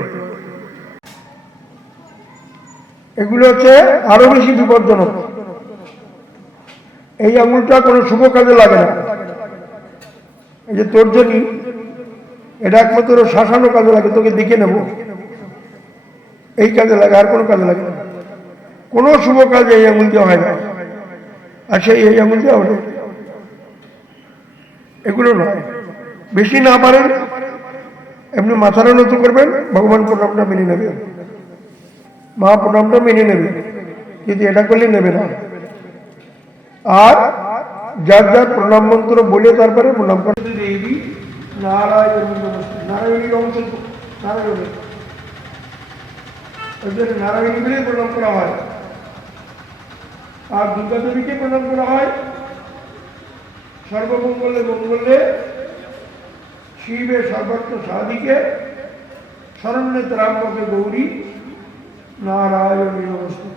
এগুলো হচ্ছে আরো বেশি বিপজ্জনক। এই আঙুলটা কোনো শুভ কাজে লাগে না। এই যে তর্জনী, এটা একমাত্র শাসানো কাজে লাগে, তোকে দেখে নেব, এই কাজে লাগে, আর কোনো কাজে লাগে না। কোনো শুভ কাজে এই আঙুল দিয়ে হয় না, আর সেই এই আঙুল দিয়ে হবে এগুলো নয়। বেশি না পারেন এমনি মাথাটা নত করবেন, ভগবান প্রণামটা মেনে নেবেন, মা প্রণামটা মেনে নেবে, কিন্তু এটা করলে নেবে না। আর যার যার প্রণাম মন্ত্র বলে তারপরে প্রণাম করে দেবী নারায়ণী নমস্তে। নারায়ণীর অংশ নারায়ণী, ওই জন্য নারায়ণী বলে প্রণাম করা হয়। আর দুর্গা দেবীকে প্রণাম করা হয় সর্বমঙ্গলে মঙ্গলে শিবে সর্বত্র সাধিকে শরণ্যে ত্রাম্বকে গৌরী নারায়ণী নমস্তে।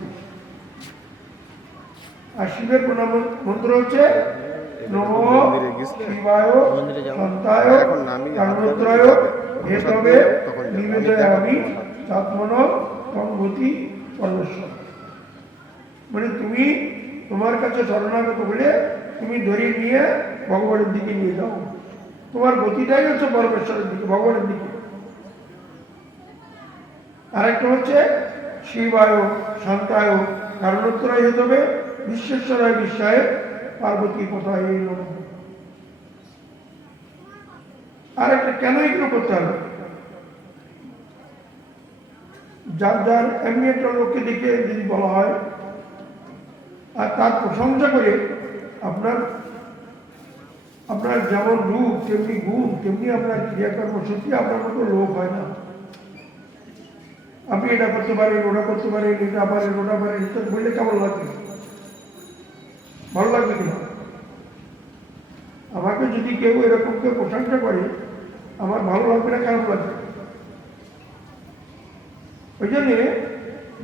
আর শিবের প্রণাম মন্ত্র হচ্ছে নমো শিবায় সন্তায় কারণোত্রায় হেতবে নিবেদয়ামি চাত্মন তঙ্গতি পরমেশ্বর। মানে তুমি তোমার কাছে শরণাগত হলে তুমি ধরে নিয়ে ভগবানের দিকে নিয়ে যাও। তোমার গতিটাই হচ্ছে পরমেশ্বরের দিকে, ভগবানের দিকে। আরেকটা হচ্ছে শিবায় শান্তায় কারণোত্তরায় হতে হবে বিশ্বেশ্বরায় বিশ্বায় পার্বতী কোথায় এই নম। আরেকটা কেন এগুলো করতে হবে? যার যার এমনি একটা লোককে দেখে যদি বলা হয় আর তার প্রশংসা করে আপনার আপনার যেমন রূপ তেমনি গুণ তেমনি আপনার ক্রিয়াকর্ম সত্যি আপনার মতো লোক হয় না। আপনি এটা করতে পারেন, ওটা করতে পারেন, এটা পারেন, ওটা পারেন, এটা বললে কেমন লাগবে? ভালো লাগবে কিনা? আমাকে যদি কেউ এরকম কেউ প্রশংসা করে আমার ভালো লাগবে না, খারাপ লাগবে? ওই জন্যে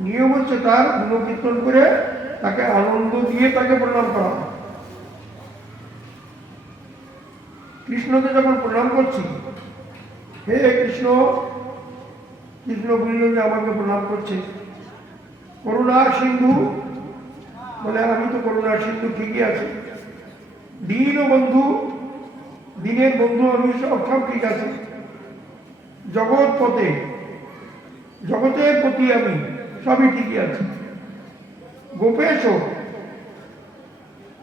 নিয়ম হচ্ছে তার গুণকীর্তন করে তাকে আনন্দ দিয়ে তাকে প্রণাম করা। কৃষ্ণকে যখন প্রণাম করছি, হে কৃষ্ণ, কৃষ্ণ বলল যে আমাকে প্রণাম করছে, করুণা সিন্ধু, বলে আমি তো করুণা সিন্ধু ঠিকই আছে, দীন বন্ধু, দিনের বন্ধু আমি, সব ঠিক আছে, জগৎ পথে, জগতের প্রতি আমি, সবই ঠিকই আছে, গোপেশ,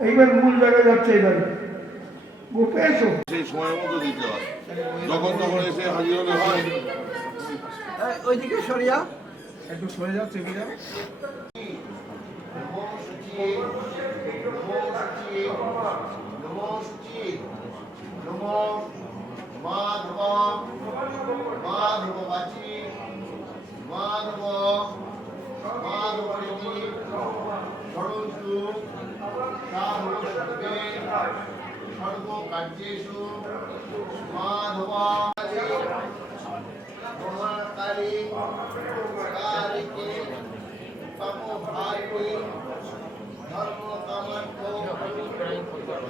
এইবার মূল জায়গায় যাচ্ছে, এবারে গোপেশ সেই সময়ের মতো দিতে হয়, যখন তখন এসে হাজির হলে হয়। ওইদিকে সরিয়া একটু সরে যাও, চেপে যাও। সর্বকার্যেষু মাধব মহাকালী কালিকে তমোভাগী ধর্মকামার্থ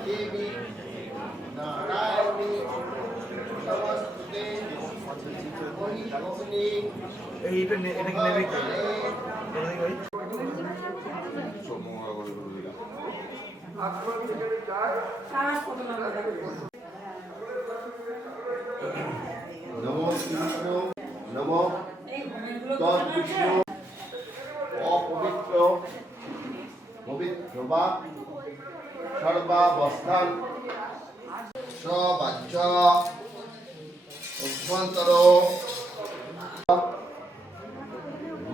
দেবী নারায়ণী নমস্তুতে মহিষগ্নি এটা কি নেবে কে? নমো কৃষ্ণ নমো তৎবিষ্ণু অপবিত্র পবিত্র বা সর্বাবস্থান সবাচ্য অভ্যন্তর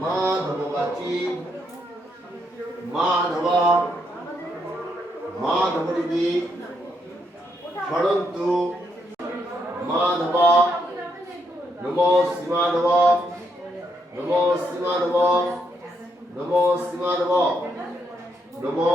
মাধববাচী মাধব মাধবরিদি ষড়ন্তু মাধব নমো শ্রীমাধব নমো শ্রীমাধব নমো শ্রীমাধব নমো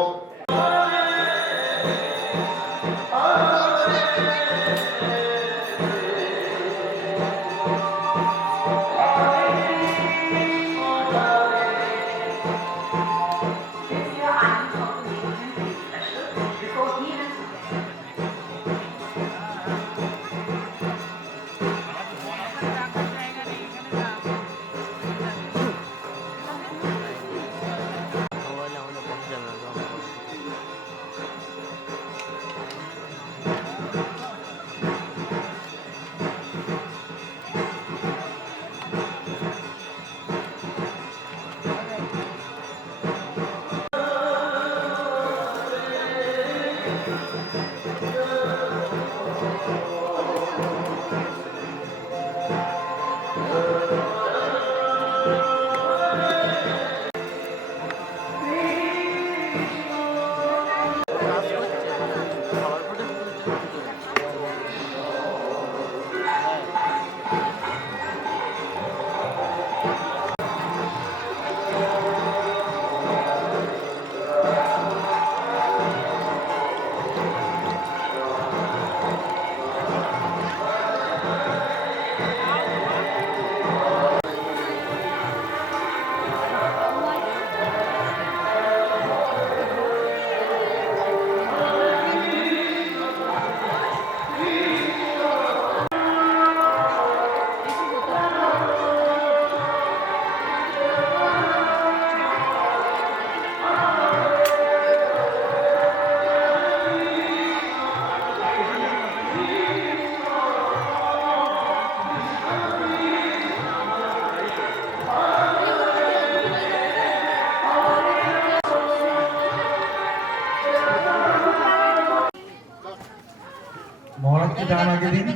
মহারাজকে যান আগের দিন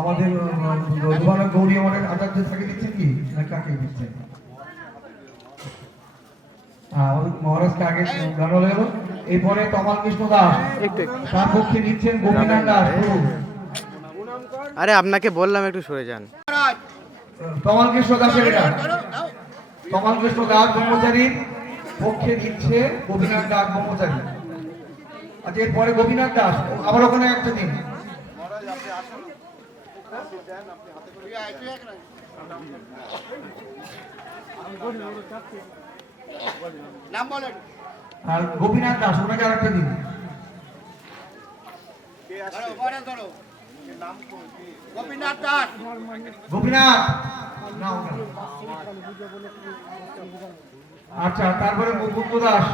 আমাদের রঘুবানা গৌরী আমাদের আচার্য থাকে দিচ্ছেন কি না কাকে দিচ্ছেন? আমাদের মহারাজকে আগে গান হয়ে গেল। এরপরে তমাল কৃষ্ণ দাস, তার পক্ষে নিচ্ছেন গোপীনাথ দাস প্রভু। আরে আপনাকে বললাম একটু সরে যান। তমাল কৃষ্ণ দাসের এটা, তমাল কৃষ্ণ দাস ব্রহ্মচারীর পক্ষে নিচ্ছে গোপীনাথ দাস ব্রহ্মচারী। আচ্ছা, এরপরে গোপীনাথ দাস, আবার ওখানে একটা দিন। আর গোপীনাথ দাস, ওনাকে আর একটা দিন। গোপীনাথ দাস, গোপীনাথ না, ওটা। আচ্ছা, তারপরে মুকুন্দ দাস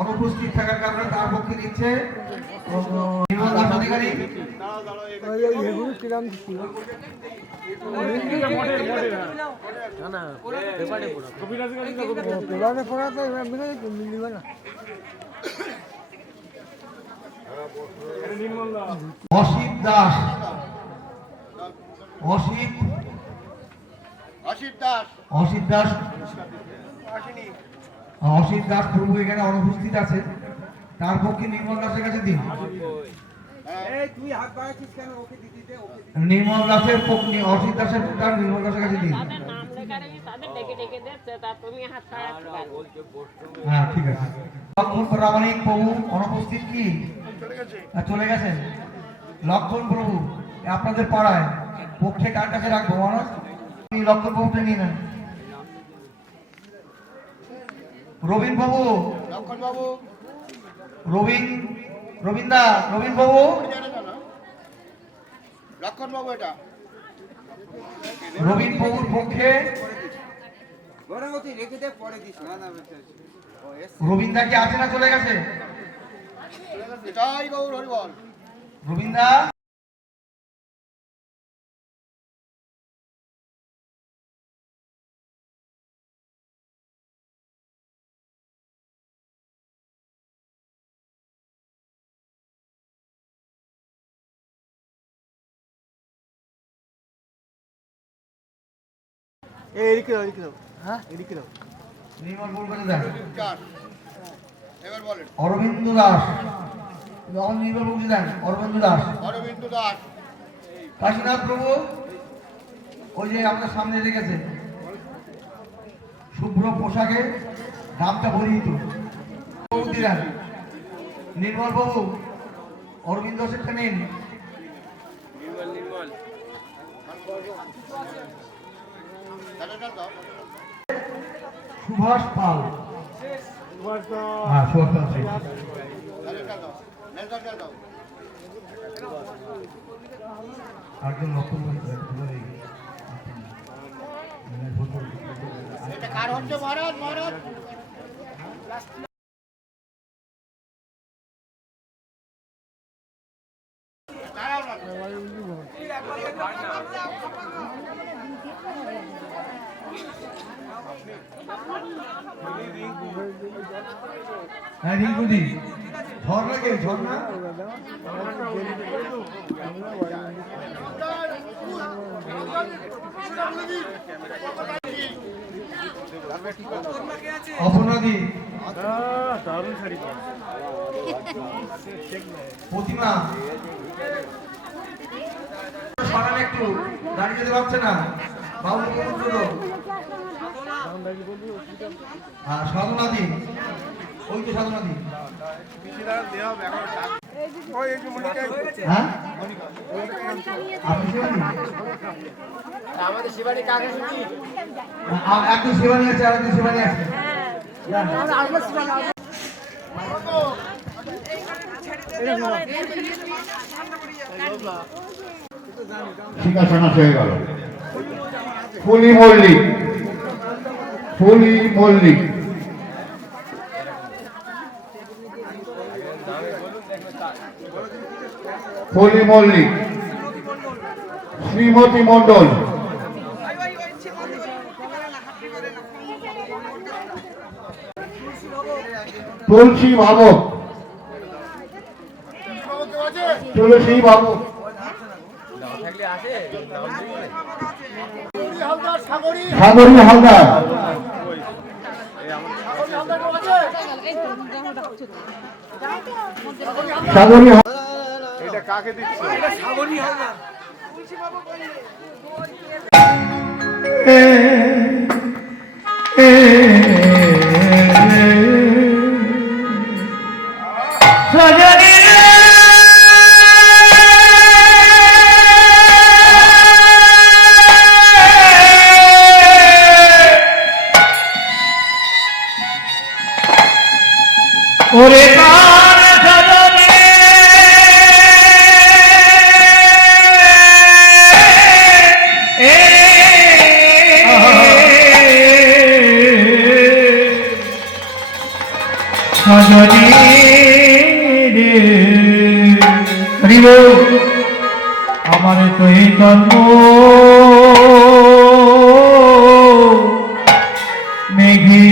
অনুপস্থিত থাকার কারণে তার পক্ষে দিচ্ছে নির্মল দাস অধিকারী। অসিত দাস, অসিত দাস, অসিত দাস প্রভু এখানে অনুপস্থিত আছে, তার পক্ষে নির্মল দাসের কাছে দিন। নির্মল দাসের পক্ষে, অসিত দাসের তার নির্মল দাসের কাছে দিন। হ্যাঁ, ঠিক আছে। লক্ষণ প্রামাণিক প্রভু অনুপস্থিত কি চলে গেছেন? লক্ষণ প্রভু আপনাদের পাড়ায় পক্ষে কার কাছে রাখবো? লক্ষণ প্রভুকে নিয়ে নেন। রবীন বাবু, লক্ষণ বাবু, রবীন দা, রবীন বাবু, লক্ষণ বাবু, এটা রবীন বাবুর পক্ষে রবীন দা কি আছে না চলে গেছে? জয় গৌর হরিবল। রবীন দা, নির্মল বাবুর কাছে দেন। এবার বলেন। অরবিন্দ দাস, নির্মল বাবুকে দেন। অরবিন্দ দাস, অরবিন্দ দাস, কাশীনাথ প্রভু ওই যে আপনার সামনে রেখেছে শুভ্র পোশাকে, দামটা ভরিত দেন। নির্মল বাবু অরবিন্দ দাসেরটা নিন। সুভাষ পাল, হ্যাঁ সুভাষ পাল শেষ। একজন নতুন এটা কার হচ্ছে মহারাজ? মহারাজ হ্যাঁ, রিঙ্কুদি ঝর্ণা কে? ঝর্ণা অপরাধী প্রতিমা সরান একটু, দাঁড়িয়ে যেতে পারছে না বাবু। সাধনাদি, ওই তো সাধনাদি। হ্যাঁ, আমাদের শিবানী কাকে শুনি? একদিন শিবানী আছে, আর একদিন শিবানী আছে। সিংহাসন হয়ে গেল। ফুলি মল্লিক, ফুলি মল্লিক, ফুলি মল্লিক, শ্রীমতী মণ্ডল, তুলসী ভাবক, তুলসী ভাবক, সাগরী হালদার, সাগরী এটা কাকে দিচ্ছে? ওরে কার সজনে সজনে রে হরিব আমার তো এই জন্ম মেঘে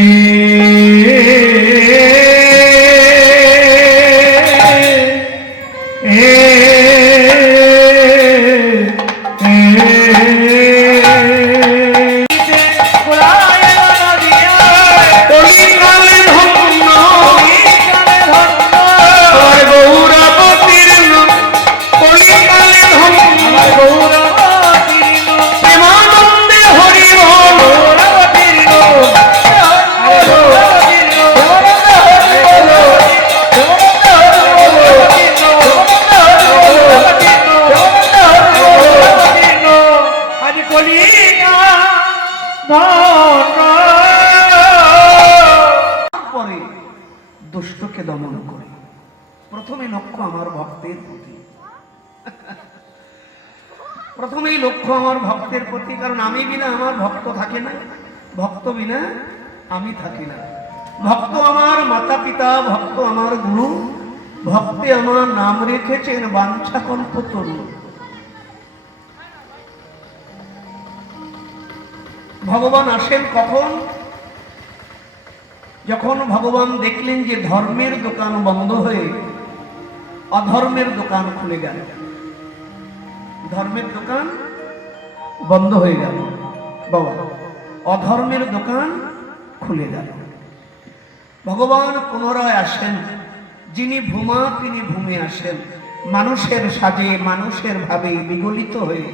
পরে দুষ্টকে দমন করে। প্রথমে লক্ষ্য আমার ভক্তের প্রতি, প্রথমেই লক্ষ্য আমার ভক্তের প্রতি, কারণ আমি বিনা আমার ভক্ত থাকে না, ভক্ত বিনা আমি থাকি না। ভক্ত আমার মাতা পিতা, ভক্ত আমার গুরু, ভক্তে আমার নাম রেখেছেন বাঞ্ছা কল্পতরু। ভগবান আসেন কখন? যখন ভগবান দেখলেন যে ধর্মের দোকান বন্ধ হয়ে অধর্মের দোকান খুলে গেল, ধর্মের দোকান বন্ধ হয়ে গেল বাবা, অধর্মের দোকান খুলে গেল। ভগবান পুনরায় আসেন, যিনি ভূমা তিনি ভূমে আসেন, মানুষের সাজে মানুষের ভাবে বিগলিত হয়ে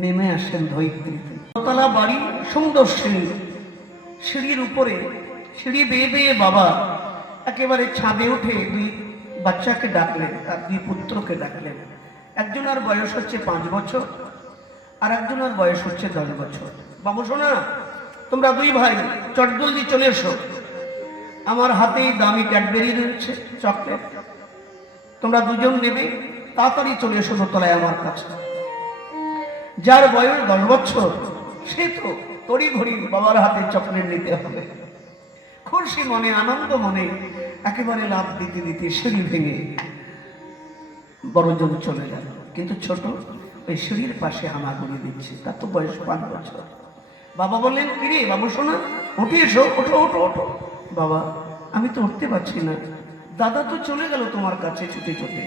নেমে আসেন ধৈত্রীতে। দোতলা বাড়ি, সুন্দর সিঁড়ি, সিঁড়ির উপরে সিঁড়ি বেয়ে বেয়ে বাবা একেবারে ছাদে উঠে দুই বাচ্চাকে ডাকলেন, তার দুই পুত্রকে ডাকলেন। একজনের বয়স হচ্ছে 5 বছর, আর একজনের বয়স হচ্ছে 10 বছর। বাবু শোনা, তোমরা দুই ভাই চটজলদি চলে এসো, আমার হাতেই দামি ক্যাডবেরি রয়েছে, চকলেট, তোমরা দুজন নেবে, তাড়াতাড়ি চলে এসো দোতলায় আমার কাছে। যার বয়স 10 বছর সে তো তড়ি ঘড়ি বাবার হাতে চকলেট নিতে হবে। খুশি মনে, আনন্দ মনে একেবারে লাভ দিতে দিতে সিঁড়ি ভেঙে বড়জন চলে গেল। কিন্তু ছোট ওই সিঁড়ির পাশে হামাগুড়ি দিচ্ছে, তার তো বয়স 5 বছর। বাবা বললেন, কিরে বাবু শোনা, উঠে এসো, ওঠো ওঠো ওঠো। বাবা আমি তো উঠতে পারছি না, দাদা তো চলে গেল তোমার কাছে ছুটে ছুটে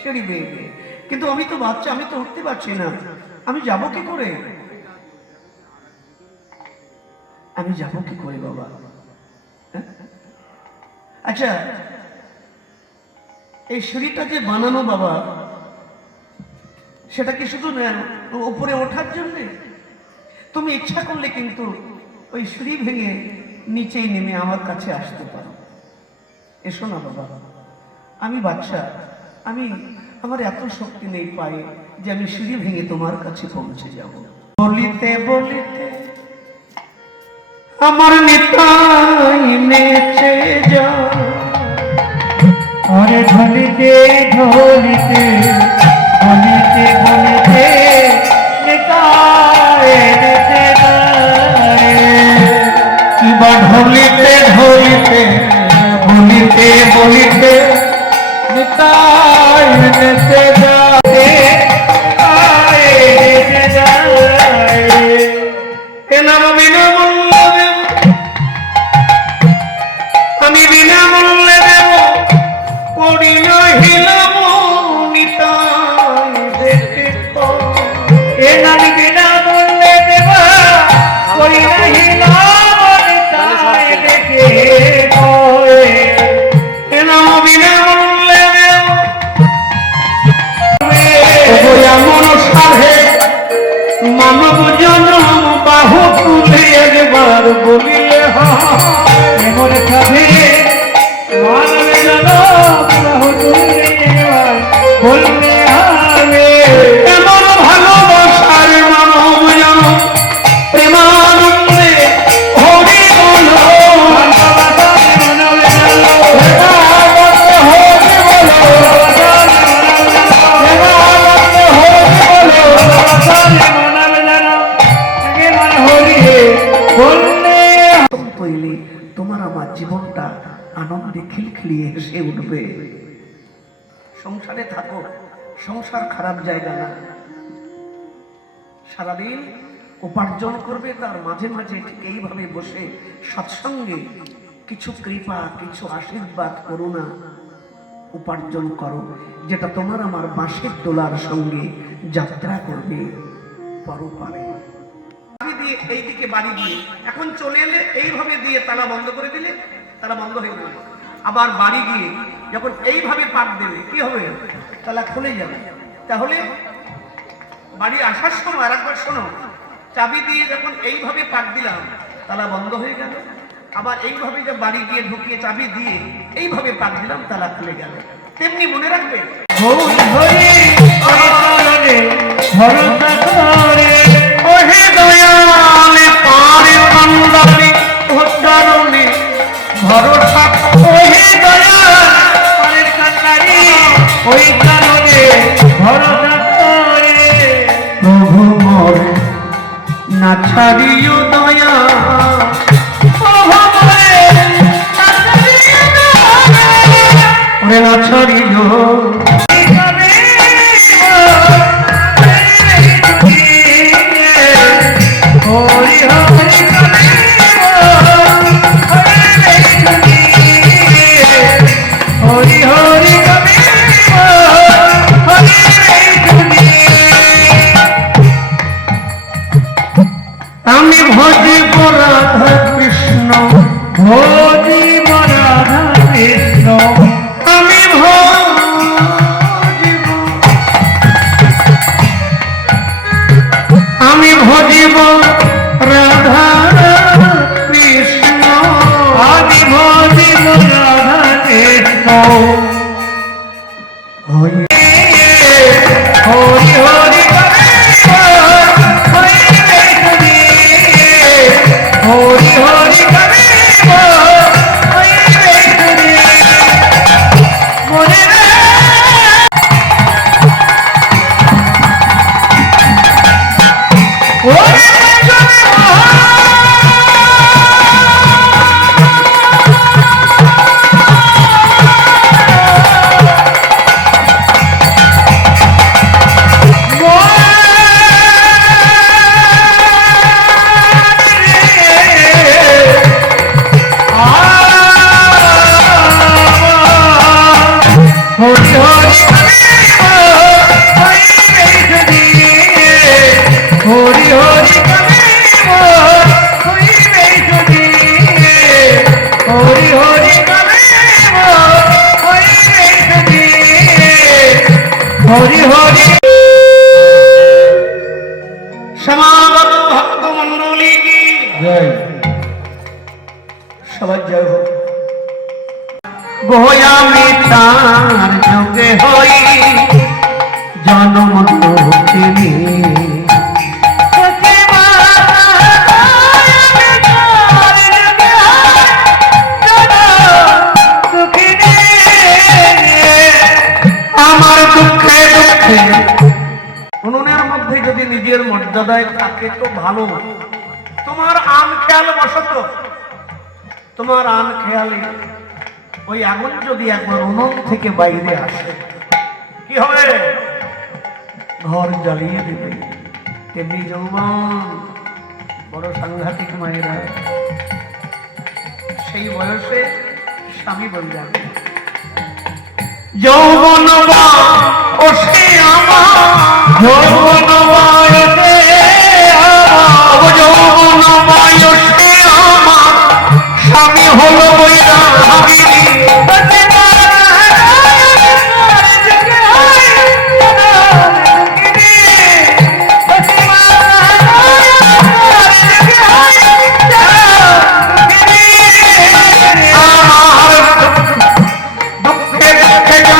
সিঁড়ি বেয়ে বেয়ে, কিন্তু আমি তো বাচ্চা, আমি তো উঠতে পারছি না, আমি যাবো কি করে, আমি যাবো কি করে বাবা? আচ্ছা এই সিঁড়িটা যে বানানো বাবা, সেটা কি শুধু উপরে ওঠার জন্য? তুমি ইচ্ছা করলে কিন্তু ওই সিঁড়ি ভেঙে নিচেই নেমে আমার কাছে আসতে পারো। এসো না বাবা, আমি বাচ্চা, আমার এত শক্তি নেই পায়ে যে আমি সিঁড়ি ভেঙে তোমার কাছে পৌঁছে যাব। বলিতে বলিতে আমার নিতাই নেচে যা, আরে ঢলিতে ঢলিতে বলিতে বলিতে নিতাই নেচে যায়। কিবা ঢলিতে ঢলিতে বলিতে বলিতে নিতাই নেচে যায়, নেচে যায়। এ নাম বিনামূল্য দেব, আমি বিনামূল্যে দেব, করি নহিলাম নিতাই দেখে তো। এ নাম বিনামূল্যে দেবা, করি নাহি নাম নিতাই দেখে বলতে হবে এমন ভালোবাসার মানব যেন প্রেমানন্দে হরি বলো তৈলে তোমার আমার জীবনটা আনন্দে খিলখিলিয়ে হেসে উঠবে। সংসারে থাকো, সংসার খারাপ জায়গা না। সারাদিন উপার্জন করবে, তার মাঝে মাঝে ঠিক এইভাবে বসে সৎসঙ্গে কিছু কৃপা, কিছু আশীর্বাদ, করুণা উপার্জন করো, যেটা তোমার আমার বাঁশের দোলার সঙ্গে যাত্রা করবে পরপারে। দিয়ে এইদিকে বাড়ি দিয়ে এখন চলে এলে এইভাবে দিয়ে তালা বন্ধ করে দিলে তালা বন্ধ হয়ে যাবে। আবার বাড়ি গিয়ে যখন এইভাবে পাক দেবে কি হবে? তালা খুলে যাবে। তাহলে বাড়ি আসার সময় আর একবার শোনো, চাবি দিয়ে যখন এইভাবে পাক দিলাম তালা বন্ধ হয়ে গেল, আবার এইভাবে যে বাড়ি গিয়ে ঢুকিয়ে চাবি দিয়ে এইভাবে পাক দিলাম তালা খুলে গেল। তেমনি মনে রাখবে ওহে দয়ালে পারে বন্দনে উদ্ধারণে ভরসা ওহে দয়াল পারে কান্নারি ওই কারণে ভরসা করে প্রভু মোরে না ছাড়িও দয়া প্রভু মোরে না ছাড়িও দয়া ওরে না ছাড়িও আমি ভজিব রাধা কৃষ্ণ ভজিব রাধা কৃষ্ণ আমি ভজিব রাধা কৃষ্ণ আমি ভজিব রাধা কৃষ্ণ হরি হরি হরি হরি হরি সমাগত ভক্ত মন্ডলী কি সবাই জয় হোক। গোয়ামি তার যোগে হই জন্ম দুঃখিনী আমার দুঃখে দুঃখে উনুনের মধ্যে যদি নিজের মর্যাদায় থাকে তো ভালো। তোমার আন খেয়াল বসত, তোমার আন খেয়ালে ওই আগুন যদি একবার উনুন থেকে বাইরে আসে কি হবে? ঘর জ্বালিয়ে দেবে। তেমনি যৌবন বড় সাংঘাতিক মায়েরা, সেই বয়সে স্বামী বলে যাবে যৌবন ও সে আমার যৌবন বয়সে আমার যৌবন বয়সে আমার স্বামী হলো বৈরাগী দুঃখ থেকে